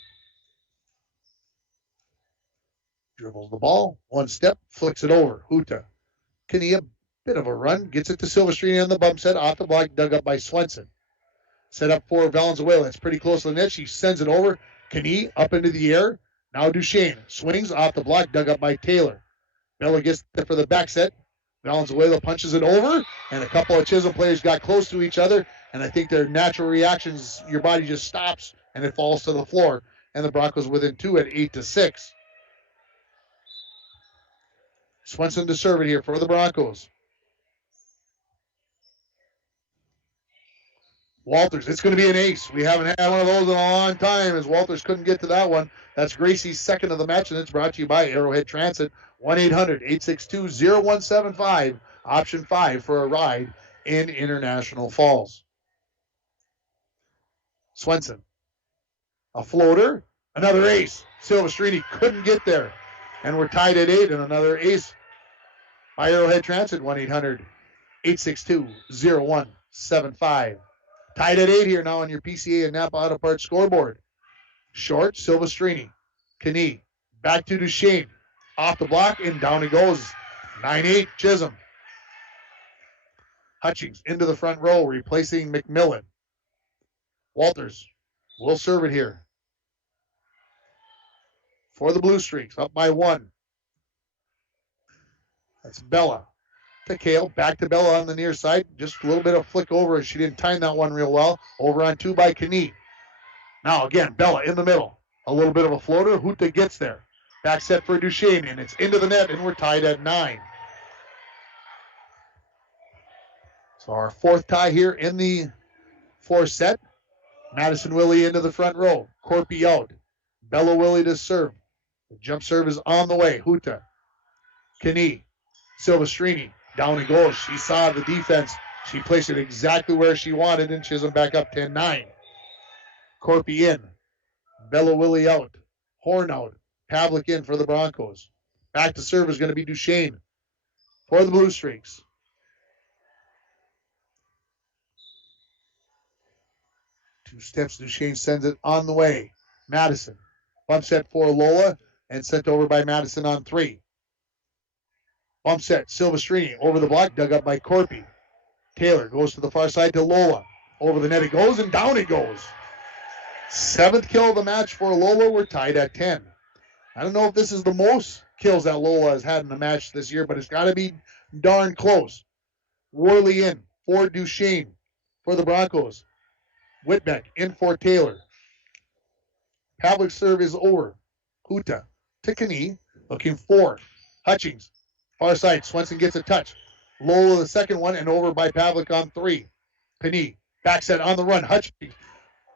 Dribbles the ball, 1 step, flicks it over. Huta. Knee, a bit of a run, gets it to Silvestrini on the bump set, off the block, dug up by Swenson. Set up for Valenzuela. It's pretty close to the net. She sends it over. Knee up into the air. Now Duchesne swings off the block, dug up by Taylor. Bella gets there for the back set. Valenzuela punches it over, and a couple of Chisholm players got close to each other, and I think their natural reactions, your body just stops, and it falls to the floor, and the Broncos within 2 at 8-6. Swenson to serve it here for the Broncos. Walters, it's going to be an ace. We haven't had one of those in a long time as Walters couldn't get to that one. That's Gracie's 2nd of the match, and it's brought to you by Arrowhead Transit. 1-800-862-0175, option 5 for a ride in International Falls. Swenson, a floater, Another ace. Silvestrini couldn't get there. And we're tied at 8, and another ace by Arrowhead Transit, 1-800-862-0175. Tied at 8 here now on your PCA and Napa Auto Parts scoreboard. Short, Silvestrini. Knee. Back to Duchesne. Off the block, and down it goes. 9-8, Chisholm. Hutchings into the front row, replacing McMillan. Walters will serve it here for the Blue Streaks, up by 1. That's Bella to Kale, back to Bella on the near side. Just a little bit of flick over. She didn't time that one real well. Over on 2 by Knee. Now again, Bella in the middle. A little bit of a floater. Huta gets there. Back set for Duchesne, and it's into the net, and we're tied at 9. So our 4th tie here in the 4th set. Madison Willie into the front row. Corpy out. Bella Willie to serve. The jump serve is on the way. Huta. Knee. Silvestrini. Down it goes. She saw the defense. She placed it exactly where she wanted, and Chisholm back up 10-9. Corpy in. Bella Willie out. Horn out. Pavlik in for the Broncos. Back to serve is going to be Duchesne for the Blue Streaks. Two steps, Duchesne sends it on the way. Madison. Bump set for Lola and sent over by Madison on 3. Bump set, Silvestrini over the block, dug up by Corpy. Taylor goes to the far side to Lola. Over the net it goes, and down it goes. 7th kill of the match for Lola. We're tied at 10. I don't know if this is the most kills that Lola has had in the match this year, but it's got to be darn close. Worley in for Duchesne for the Broncos. Whitbeck in for Taylor. Pavlik's serve is over. Huta to Knee, looking for Hutchings. Far side, Swenson gets a touch. Lola the second one, and over by Pavlik on 3. Knee, back set on the run. Hutchings,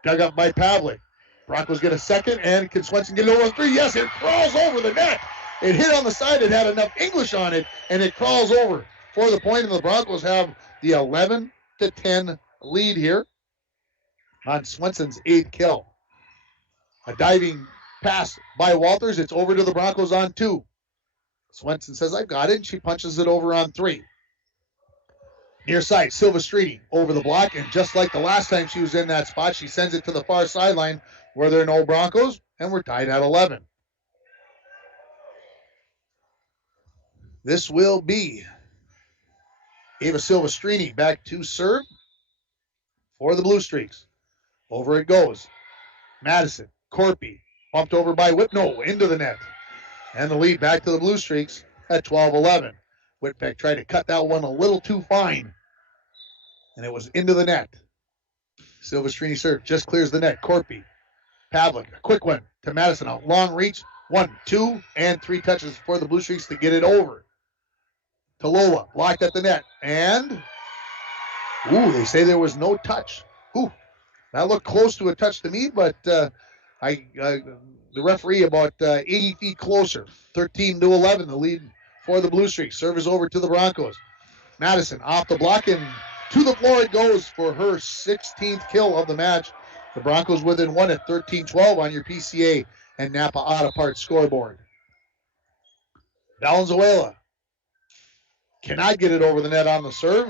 dug up by Pavlik. Broncos get a second, and can Swenson get it over on 3? Yes, it crawls over the net. It hit on the side. It had enough English on it, and it crawls over for the point, and the Broncos have the 11-10 lead here on Swenson's 8th kill. A diving pass by Walters. It's over to the Broncos on 2. Swenson says, I've got it, and she punches it over on 3. Near side, Silvestrini over the block, and just like the last time she was in that spot, she sends it to the far sideline where there are no Broncos, and we're tied at 11. This will be Ava Silvestrini back to serve for the Blue Streaks. Over it goes. Madison, Corpy, bumped over by Whitno, into the net. And the lead back to the Blue Streaks at 12-11. Whitbeck tried to cut that one a little too fine, and it was into the net. Silvestrini serve, just clears the net. Corpy, Pavlik, a quick one to Madison, a long reach. 1, 2, and 3 touches for the Blue Streaks to get it over. To Lola, blocked at the net, and they say there was no touch. That looked close to a touch to me, but the referee about 80 feet closer. 13-11, the lead for the Blue Streaks. Serve is over to the Broncos. Madison off the block, and to the floor it goes for her 16th kill of the match. The Broncos within 1 at 13-12 on your PCA and Napa Auto Parts scoreboard. Valenzuela cannot get it over the net on the serve,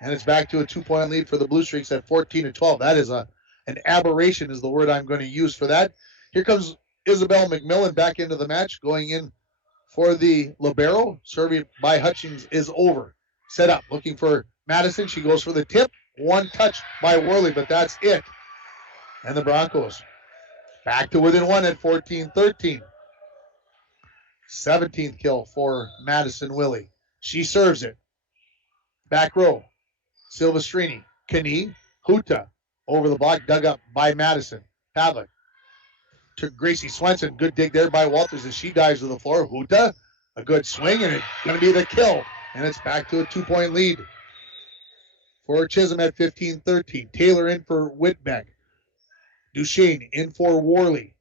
and it's back to a 2-point lead for the Blue Streaks at 14-12. That is an aberration is the word I'm going to use for that. Here comes Isabel McMillan back into the match, going in for the libero. Serving by Hutchings is over. Set up, looking for Madison. She goes for the tip. One touch by Worley, but that's it. And the Broncos back to within 1 at 14-13. 17th kill for Madison Willie. She serves it. Back row. Silvestrini. Knee. Huta. Over the block. Dug up by Madison. Pavlik. To Gracie Swenson. Good dig there by Walters as she dives to the floor. Huta. A good swing, and it's going to be the kill. And it's back to a 2-point lead for Chisholm at 15-13. Taylor in for Whitbeck. Duchesne in for Worley.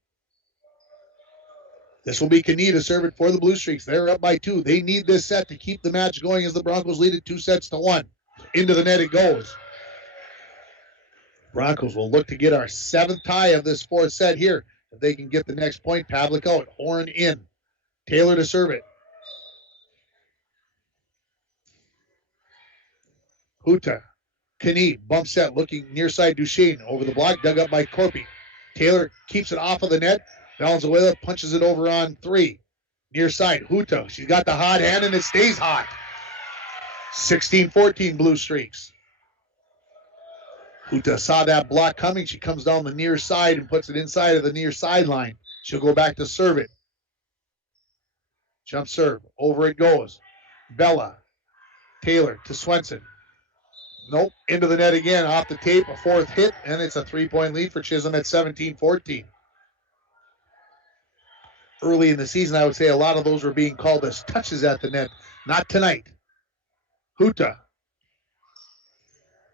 This will be Knee to serve it for the Blue Streaks. They're up by 2. They need this set to keep the match going as the Broncos lead it 2-1. Into the net it goes. Broncos will look to get our 7th tie of this 4th set here if they can get the next point. Pavlik out, Horn in. Taylor to serve it. Huta. Knie, bump set, looking near side Duchesne. Over the block, dug up by Corpy. Taylor keeps it off of the net. Valenzuela punches it over on 3. Near side, Huta. She's got the hot hand, and it stays hot. 16-14 Blue Streaks. Huta saw that block coming. She comes down the near side and puts it inside of the near sideline. She'll go back to serve it. Jump serve. Over it goes. Bella. Taylor to Swenson. Nope. Into the net again. Off the tape. A 4th hit. And it's a 3-point lead for Chisholm at 17-14. Early in the season, I would say a lot of those were being called as touches at the net. Not tonight. Huta.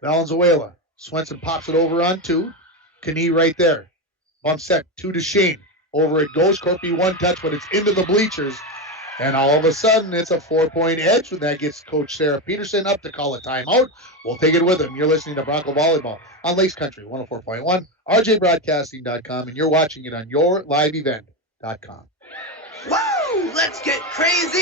Valenzuela. Swenson pops it over on 2. Knie right there. Bump set. 2 to Shane. Over it goes. Corpy 1 touch, but it's into the bleachers. And all of a sudden, it's a 4-point edge. And that gets Coach Sarah Peterson up to call a timeout. We'll take it with him. You're listening to Bronco Volleyball on Lakes Country 104.1, rjbroadcasting.com, and you're watching it on yourliveevent.com. Woo! Let's get crazy!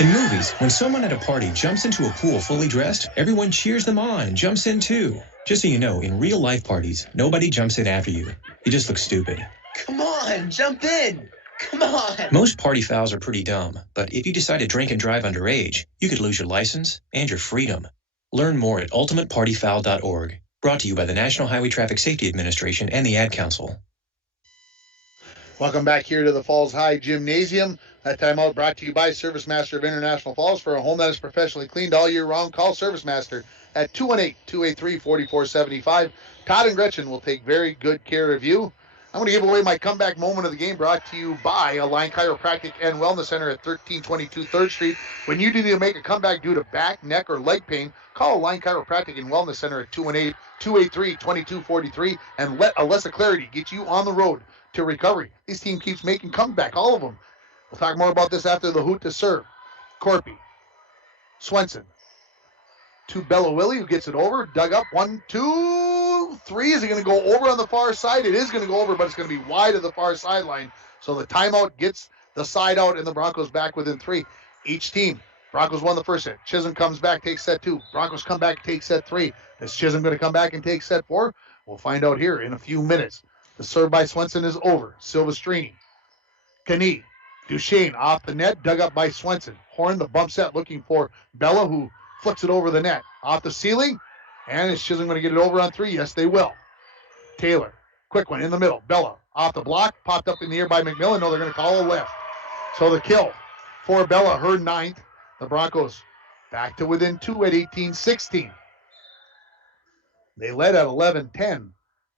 In movies, when someone at a party jumps into a pool fully dressed, everyone cheers them on and jumps in too. Just so you know, in real life parties, nobody jumps in after you. You just look stupid. Come on, jump in! Come on! Most party fouls are pretty dumb, but if you decide to drink and drive underage, you could lose your license and your freedom. Learn more at ultimatepartyfoul.org. Brought to you by the National Highway Traffic Safety Administration and the Ad Council. Welcome back here to the Falls High Gymnasium. That timeout brought to you by Service Master of International Falls. For a home that is professionally cleaned all year round, call Service Master at 218-283-4475. Todd and Gretchen will take very good care of you. I'm going to give away my comeback moment of the game, brought to you by Align Chiropractic and Wellness Center at 1322 3rd Street. When you need to make a comeback due to back, neck, or leg pain, call Align Chiropractic and Wellness Center at 218-283-2243 and let Alessa Clarity get you on the road to recovery. This team keeps making comeback, all of them. We'll talk more about this after the hoot to serve. Corpy. Swenson. To Bella Willie, who gets it over. Dug up. 1, 2, 3. Is it going to go over on the far side? It is going to go over, but it's going to be wide of the far sideline. So the timeout gets the side out, and the Broncos back within 3. Each team. Broncos won the first set. Chisholm comes back, takes set 2. Broncos come back, take set 3. Is Chisholm going to come back and take set 4? We'll find out here in a few minutes. The serve by Swenson is over. Silvestrini. Knie. Duchesne off the net, dug up by Swenson. Horn, the bump set, looking for Bella, who flicks it over the net. Off the ceiling, and is Chisholm going to get it over on 3? Yes, they will. Taylor, quick one in the middle. Bella off the block, popped up in the air by McMillan. No, they're going to call a lift. So the kill for Bella, her 9th. The Broncos back to within 2 at 18-16. They led at 11-10,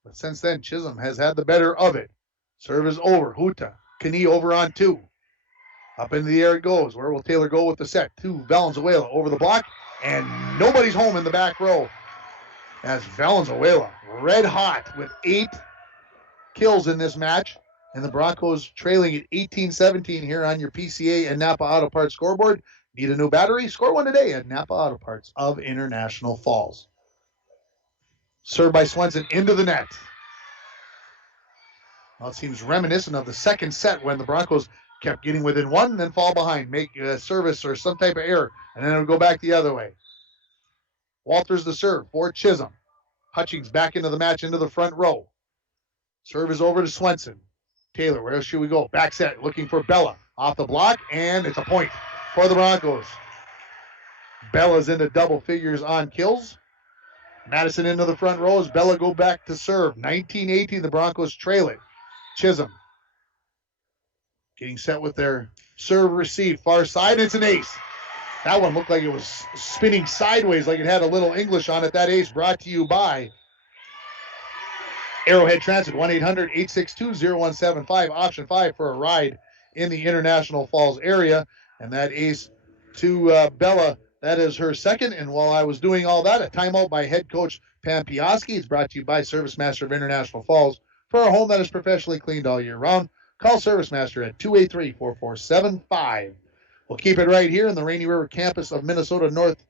but since then, Chisholm has had the better of it. Serve is over. Huta. Knie over on 2. Up into the air it goes. Where will Taylor go with the set? 2, Valenzuela over the block, and nobody's home in the back row. As Valenzuela, red hot with 8 kills in this match, and the Broncos trailing at 18-17 here on your PCA and Napa Auto Parts scoreboard. Need a new battery? Score one today at Napa Auto Parts of International Falls. Served by Swenson into the net. Well, it seems reminiscent of the second set when the Broncos kept getting within 1 and then fall behind, make a service or some type of error, and then it would go back the other way. Walters the serve for Chisholm. Hutchings back into the match, into the front row. Serve is over to Swenson. Taylor, where else should we go? Back set, looking for Bella. Off the block, and it's a point for the Broncos. Bella's into double figures on kills. Madison into the front rows. Bella go back to serve. 19-18, the Broncos trail it. Chisholm getting set with their serve receive. Far side, it's an ace. That one looked like it was spinning sideways, like it had a little English on it. That ace brought to you by Arrowhead Transit, 1-800-862-0175, option 5 for a ride in the International Falls area. And that ace to Bella, that is her 2nd. And while I was doing all that, a timeout by head coach Pam Piaski. It's brought to you by Service Master of International Falls. For a home that is professionally cleaned all year round, call Service Master at 283-4475. We'll keep it right here in the Rainy River campus of Minnesota North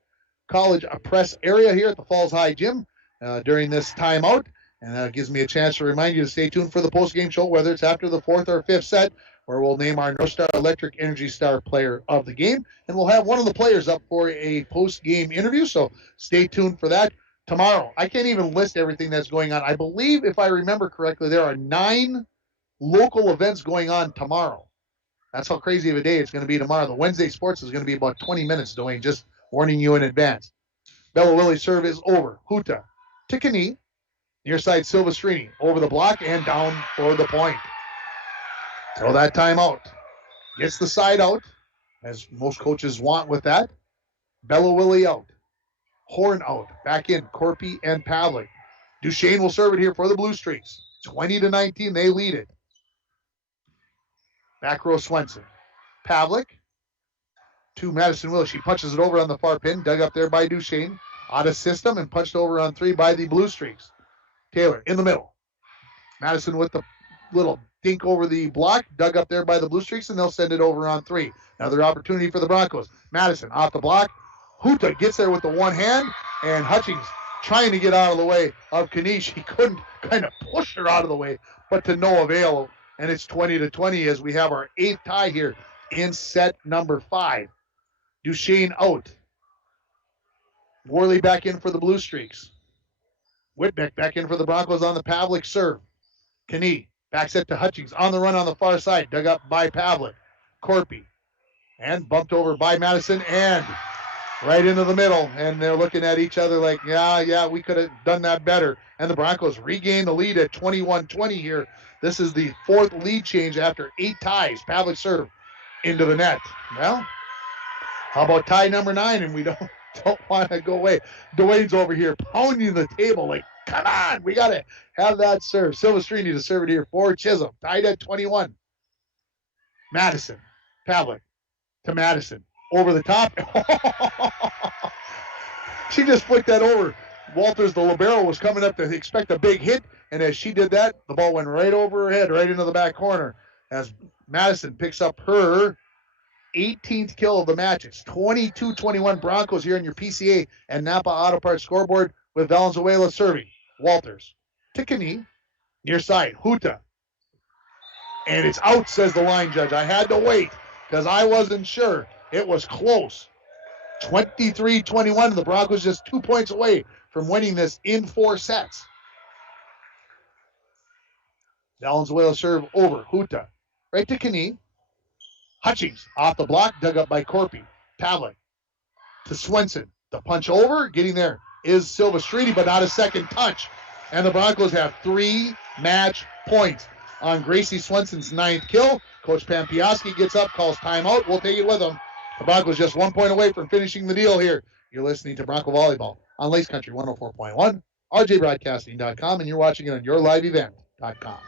College Press area here at the Falls High Gym during this timeout. And that gives me a chance to remind you to stay tuned for the post-game show, whether it's after the 4th or 5th set, where we'll name our North Star Electric Energy Star player of the game. And we'll have one of the players up for a post-game interview, so stay tuned for that. Tomorrow, I can't even list everything that's going on. I believe, if I remember correctly, there are 9 local events going on tomorrow. That's how crazy of a day it's going to be tomorrow. The Wednesday sports is going to be about 20 minutes, Dwayne, just warning you in advance. Bella Willie serve is over. Huta to Kani. Near side Silvestrini. Over the block and down for the point. Throw that time out. Gets the side out, as most coaches want with that. Bella Willie out. Horn out. Back in. Corpy and Pavlik. Duchesne will serve it here for the Blue Streaks. 20-19, they lead it. Back row Swenson. Pavlik to Madison Willis. She punches it over on the far pin. Dug up there by Duchesne. Out of system and punched over on 3 by the Blue Streaks. Taylor in the middle. Madison with the little dink over the block. Dug up there by the Blue Streaks, and they'll send it over on 3. Another opportunity for the Broncos. Madison off the block. Huta gets there with the one hand, and Hutchings trying to get out of the way of Kanish. He couldn't, kind of pushed her out of the way, but to no avail. And it's 20-20 as we have our 8th tie here in set number 5. Duchesne out. Worley back in for the Blue Streaks. Whitbeck back in for the Broncos on the Pavlik serve. Kani back set to Hutchings on the run on the far side. Dug up by Pavlik. Corpy. And bumped over by Madison and right into the middle. And they're looking at each other like, yeah, we could have done that better. And the Broncos regain the lead at 21-20 here. This is the 4th lead change after 8 ties. Pavlik serve into the net. Well, how about tie number 9? And we don't want to go away. Dwayne's over here pounding the table like, come on, we got to have that serve. Silvestrini to serve it here for Chisholm. Tied at 21. Madison. Pavlik to Madison. Over the top. She just flicked that over. Walters, the libero, was coming up to expect a big hit, and as she did that, the ball went right over her head, right into the back corner, as Madison picks up her 18th kill of the match. It's 22-21 Broncos here on your PCA and Napa Auto Parts scoreboard with Valenzuela serving. Walters to Kani, near side, Huta. And it's out, says the line judge. I had to wait because I wasn't sure. It was close. 23-21. The Broncos just 2 points away from winning this in 4 sets. Valenzuela serve over. Huta. Right to Kani. Hutchings off the block. Dug up by Corpy. Pavlik to Swenson. The punch over. Getting there is Silvestrini, but not a second touch. And the Broncos have 3 match points on Gracie Swenson's 9th kill. Coach Pampiowski gets up, calls timeout. We'll take it with him. The Broncos just 1 point away from finishing the deal here. You're listening to Bronco Volleyball on Lace Country 104.1, rjbroadcasting.com, and you're watching it on yourliveevent.com.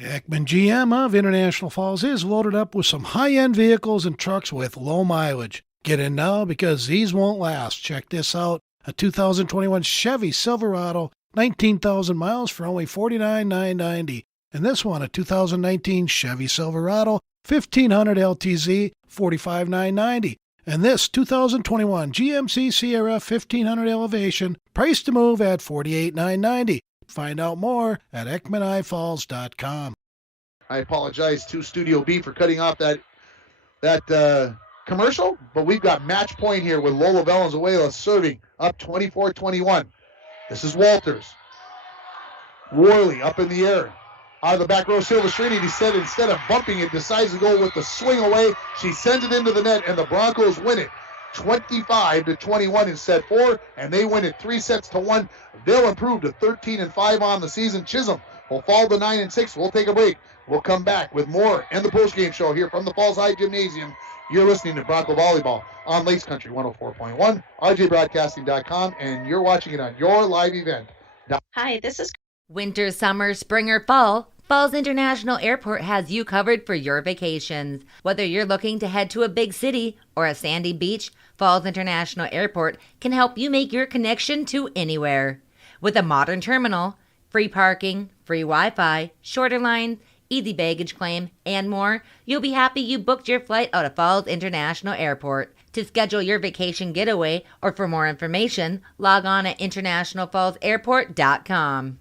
Ekman GM of International Falls is loaded up with some high-end vehicles and trucks with low mileage. Get in now because these won't last. Check this out. A 2021 Chevy Silverado, 19,000 miles for only $49,990. And this one, a 2019 Chevy Silverado, 1500 LTZ, $45,990. And this 2021 GMC Sierra 1500 Elevation, price to move at $48,990. Find out more at EkmanIFalls.com. I apologize to Studio B for cutting off that commercial, but we've got match point here with Lola Valenzuela serving up 24-21. This is Walters. Worley up in the air. Out of the back row, Silvestrini, he said instead of bumping it, decides to go with the swing away. She sends it into the net, and the Broncos win it 25-21 in set 4, and they win it 3-1. They'll improve to 13-5 on the season. Chisholm will fall to 9-6. We'll take a break. We'll come back with more and the postgame show here from the Falls High Gymnasium. You're listening to Bronco Volleyball on Lace Country 104.1, rjbroadcasting.com, and you're watching it on your live event. Hi, this is Winter, summer, spring, or fall, Falls International Airport has you covered for your vacations. Whether you're looking to head to a big city or a sandy beach, Falls International Airport can help you make your connection to anywhere. With a modern terminal, free parking, free Wi-Fi, shorter lines, easy baggage claim, and more, you'll be happy you booked your flight out of Falls International Airport. To schedule your vacation getaway or for more information, log on at internationalfallsairport.com.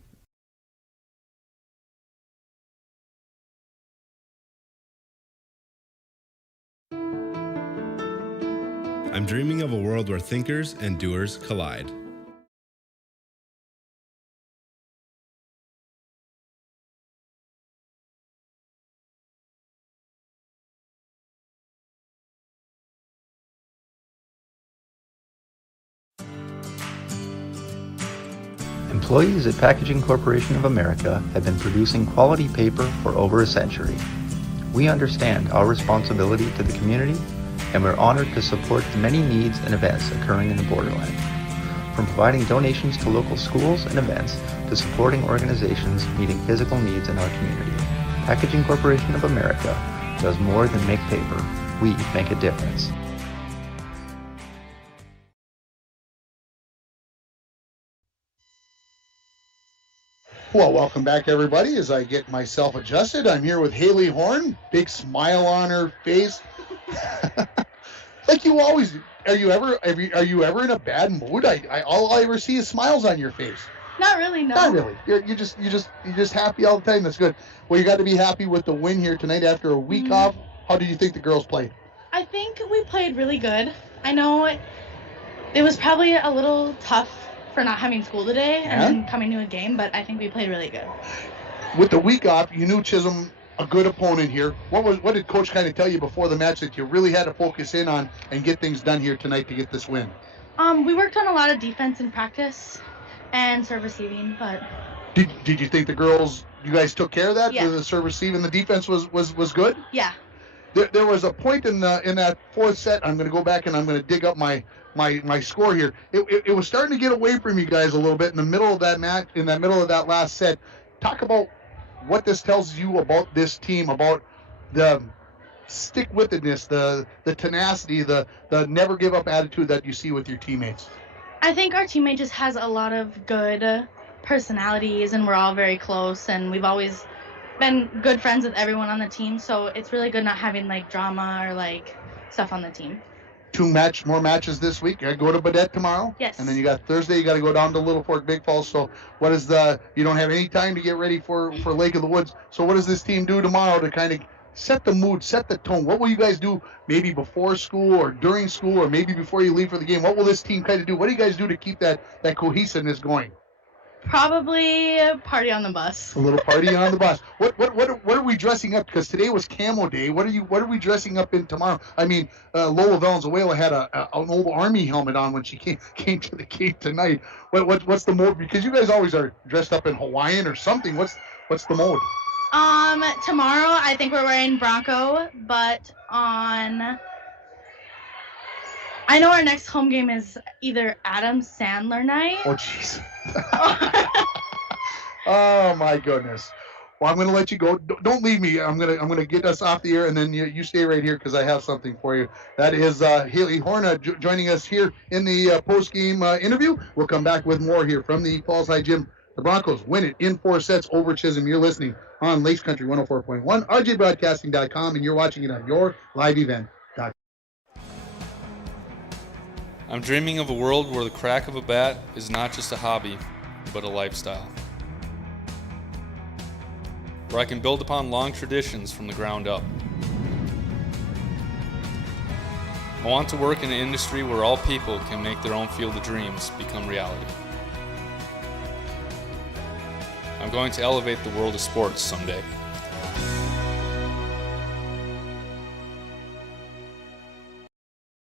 I'm dreaming of a world where thinkers and doers collide. Employees at Packaging Corporation of America have been producing quality paper for over a century. We understand our responsibility to the community, and we're honored to support the many needs and events occurring in the borderland. From providing donations to local schools and events to supporting organizations meeting physical needs in our community, Packaging Corporation of America does more than make paper. We make a difference. Well, welcome back, everybody. As I get myself adjusted, I'm here with Haley Horn. Big smile on her face. Like you always do. Are you ever in a bad mood? All I ever see is smiles on your face. Not really, no. Not really. You're just happy all the time. That's good. Well, you got to be happy with the win here tonight after a week off. How did you think the girls played? I think we played really good. I know it was probably a little tough for not having school today and then coming to a game, but I think we played really good. With the week off, you knew Chisholm, a good opponent here. What did Coach kind of tell you before the match that you really had to focus in on and get things done here tonight to get this win? We worked on a lot of defense in practice and serve receiving, but did you think you guys took care of that? Yeah. The serve receiving, the defense was good? Yeah. There was a point in that fourth set. I'm going to go back and I'm going to dig up my score here. It was starting to get away from you guys a little bit in the middle of that match, in the middle of that last set. Talk about what this tells you about this team, about the stick-withedness, the tenacity, the never give up attitude that you see with your teammates. I think our teammate just has a lot of good personalities, and we're all very close, and we've always been good friends with everyone on the team, so it's really good not having like drama or stuff on the team. More matches this week. You got to go to Baudette tomorrow. Yes. And then you got Thursday. You got to go down to Little Fork, Big Falls. So what is you don't have any time to get ready for Lake of the Woods. So what does this team do tomorrow to kind of set the mood, set the tone? What will you guys do maybe before school or during school or maybe before you leave for the game? What will this team kind of do? What do you guys do to keep that cohesiveness going? Probably party on the bus. A little party on the bus. What are we dressing up? Because today was Camo Day. What are we dressing up in tomorrow? I mean, Lola Valenzuela had an old Army helmet on when she came to the gate tonight. What's the mode? Because you guys always are dressed up in Hawaiian or something. What's the mode? Tomorrow I think we're wearing Bronco, but I know our next home game is either Adam Sandler night. Oh, jeez. Oh, my goodness. Well, I'm going to let you go. Don't leave me. I'm gonna get us off the air, and then you stay right here because I have something for you. That is Haley Horn joining us here in the post-game interview. We'll come back with more here from the Falls High Gym. The Broncos win it in 4 sets over Chisholm. You're listening on Lakes Country 104.1, rjbroadcasting.com, and you're watching it on your live event. I'm dreaming of a world where the crack of a bat is not just a hobby, but a lifestyle. Where I can build upon long traditions from the ground up. I want to work in an industry where all people can make their own field of dreams become reality. I'm going to elevate the world of sports someday.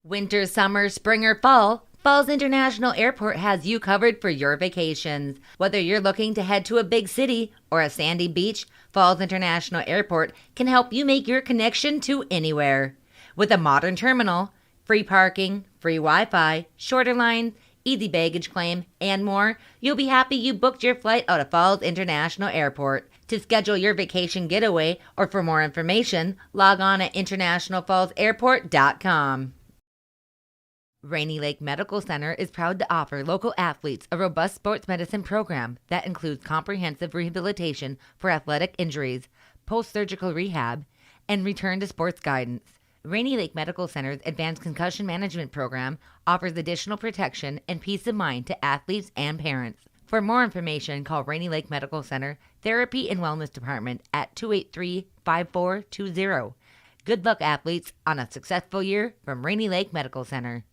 Winter, summer, spring, or fall, Falls International Airport has you covered for your vacations. Whether you're looking to head to a big city or a sandy beach, Falls International Airport can help you make your connection to anywhere. With a modern terminal, free parking, free Wi-Fi, shorter lines, easy baggage claim, and more, you'll be happy you booked your flight out of Falls International Airport. To schedule your vacation getaway or for more information, log on at internationalfallsairport.com. Rainy Lake Medical Center is proud to offer local athletes a robust sports medicine program that includes comprehensive rehabilitation for athletic injuries, post-surgical rehab, and return to sports guidance. Rainy Lake Medical Center's Advanced Concussion Management Program offers additional protection and peace of mind to athletes and parents. For more information, call Rainy Lake Medical Center Therapy and Wellness Department at 283-5420. Good luck, athletes, on a successful year from Rainy Lake Medical Center.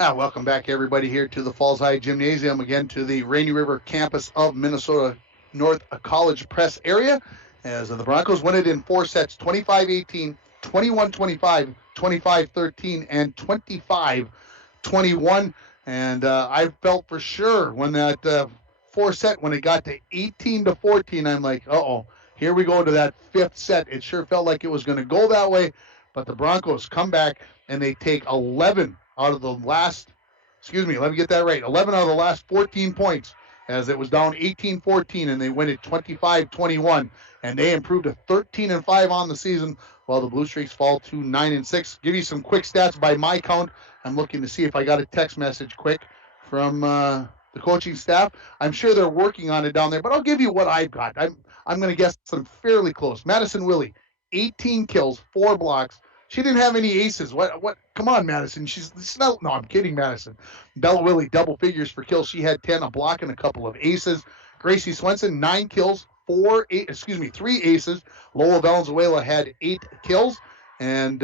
Welcome back, everybody, here to the Falls High Gymnasium, again to the Rainy River campus of Minnesota North College Press area, as the Broncos win it in 4 sets, 25-18, 21-25, 25-13, and 25-21. And I felt for sure when that 4 set, when it got to 18-14, I'm like, uh-oh, here we go to that 5th set. It sure felt like it was going to go that way, but the Broncos come back and they take 11 out of the last, let me get that right, 11 out of the last 14 points, as it was down 18-14, and they win it 25-21, and they improved to 13-5 on the season, while the Blue Streaks fall to 9-6. Give you some quick stats by my count. I'm looking to see if I got a text message quick from the coaching staff. I'm sure they're working on it down there, but I'll give you what I've got. I'm going to guess some fairly close. Madison Willie, 18 kills, 4 blocks. She didn't have any aces. What? Come on, Madison. She's not. No, I'm kidding, Madison. Bella Willie, double figures for kills. She had 10, a block, and a couple of aces. Gracie Swenson, 9 kills, 3 aces. Lola Valenzuela had 8 kills. And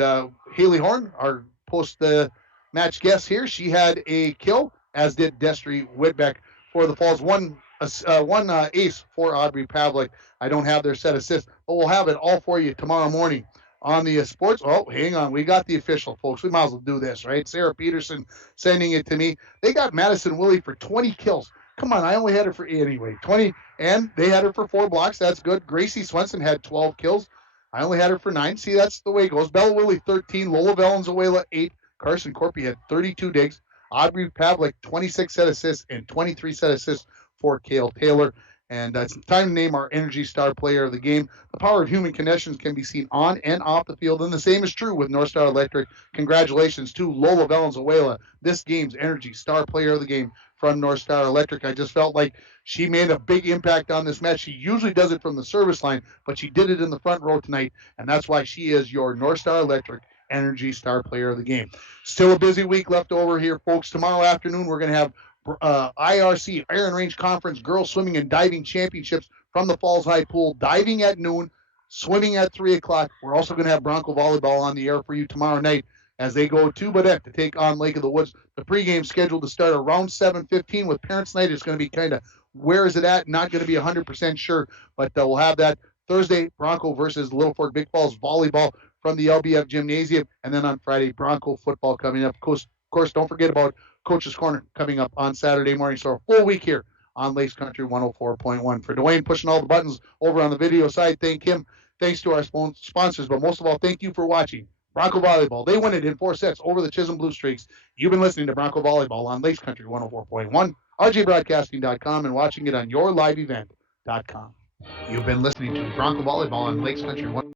Haley Horn, our post-match guest here, she had a kill, as did Destry Whitbeck for the Falls. One ace for Audrey Pavlik. I don't have their set assists, but we'll have it all for you tomorrow morning on the sports. Oh, hang on. We got the official, folks. We might as well do this, right? Sarah Peterson sending it to me. They got Madison Willie for 20 kills. Come on, I only had her for, anyway, 20, and they had her for 4 blocks. That's good. Gracie Swenson had 12 kills. I only had her for 9. See, that's the way it goes. Bella Willie, 13. Lola Valenzuela, 8. Carson Corpy had 32 digs. Audrey Pavlik, 26 set assists, and 23 set assists for Kale Taylor. And it's time to name our Energy Star Player of the Game. The power of human connections can be seen on and off the field, and the same is true with North Star Electric. Congratulations to Lola Valenzuela, this game's Energy Star Player of the Game from North Star Electric. I just felt like she made a big impact on this match. She usually does it from the service line, but she did it in the front row tonight, and that's why she is your North Star Electric Energy Star Player of the Game. Still a busy week left over here, folks. Tomorrow afternoon, we're going to have IRC, Iron Range Conference Girls Swimming and Diving Championships from the Falls High Pool. Diving at noon, swimming at 3 o'clock. We're also going to have Bronco Volleyball on the air for you tomorrow night as they go to Baudette to take on Lake of the Woods. The pregame scheduled to start around 7:15 with Parents Night. It's going to be kind of, where is it at? Not going to be 100% sure, but we'll have that Thursday, Bronco versus Little Fork Big Falls Volleyball from the LBF Gymnasium. And then on Friday, Bronco football coming up. Of course, don't forget about Coach's Corner coming up on Saturday morning. So a full week here on Lakes Country 104.1. For Dwayne pushing all the buttons over on the video side, thank him. Thanks to our sponsors, but most of all, thank you for watching Bronco Volleyball. They win it in 4 sets over the Chisholm Blue Streaks. You've been listening to Bronco Volleyball on Lakes Country 104.1, rjbroadcasting.com, and watching it on yourliveevent.com. You've been listening to Bronco Volleyball on Lakes Country 1.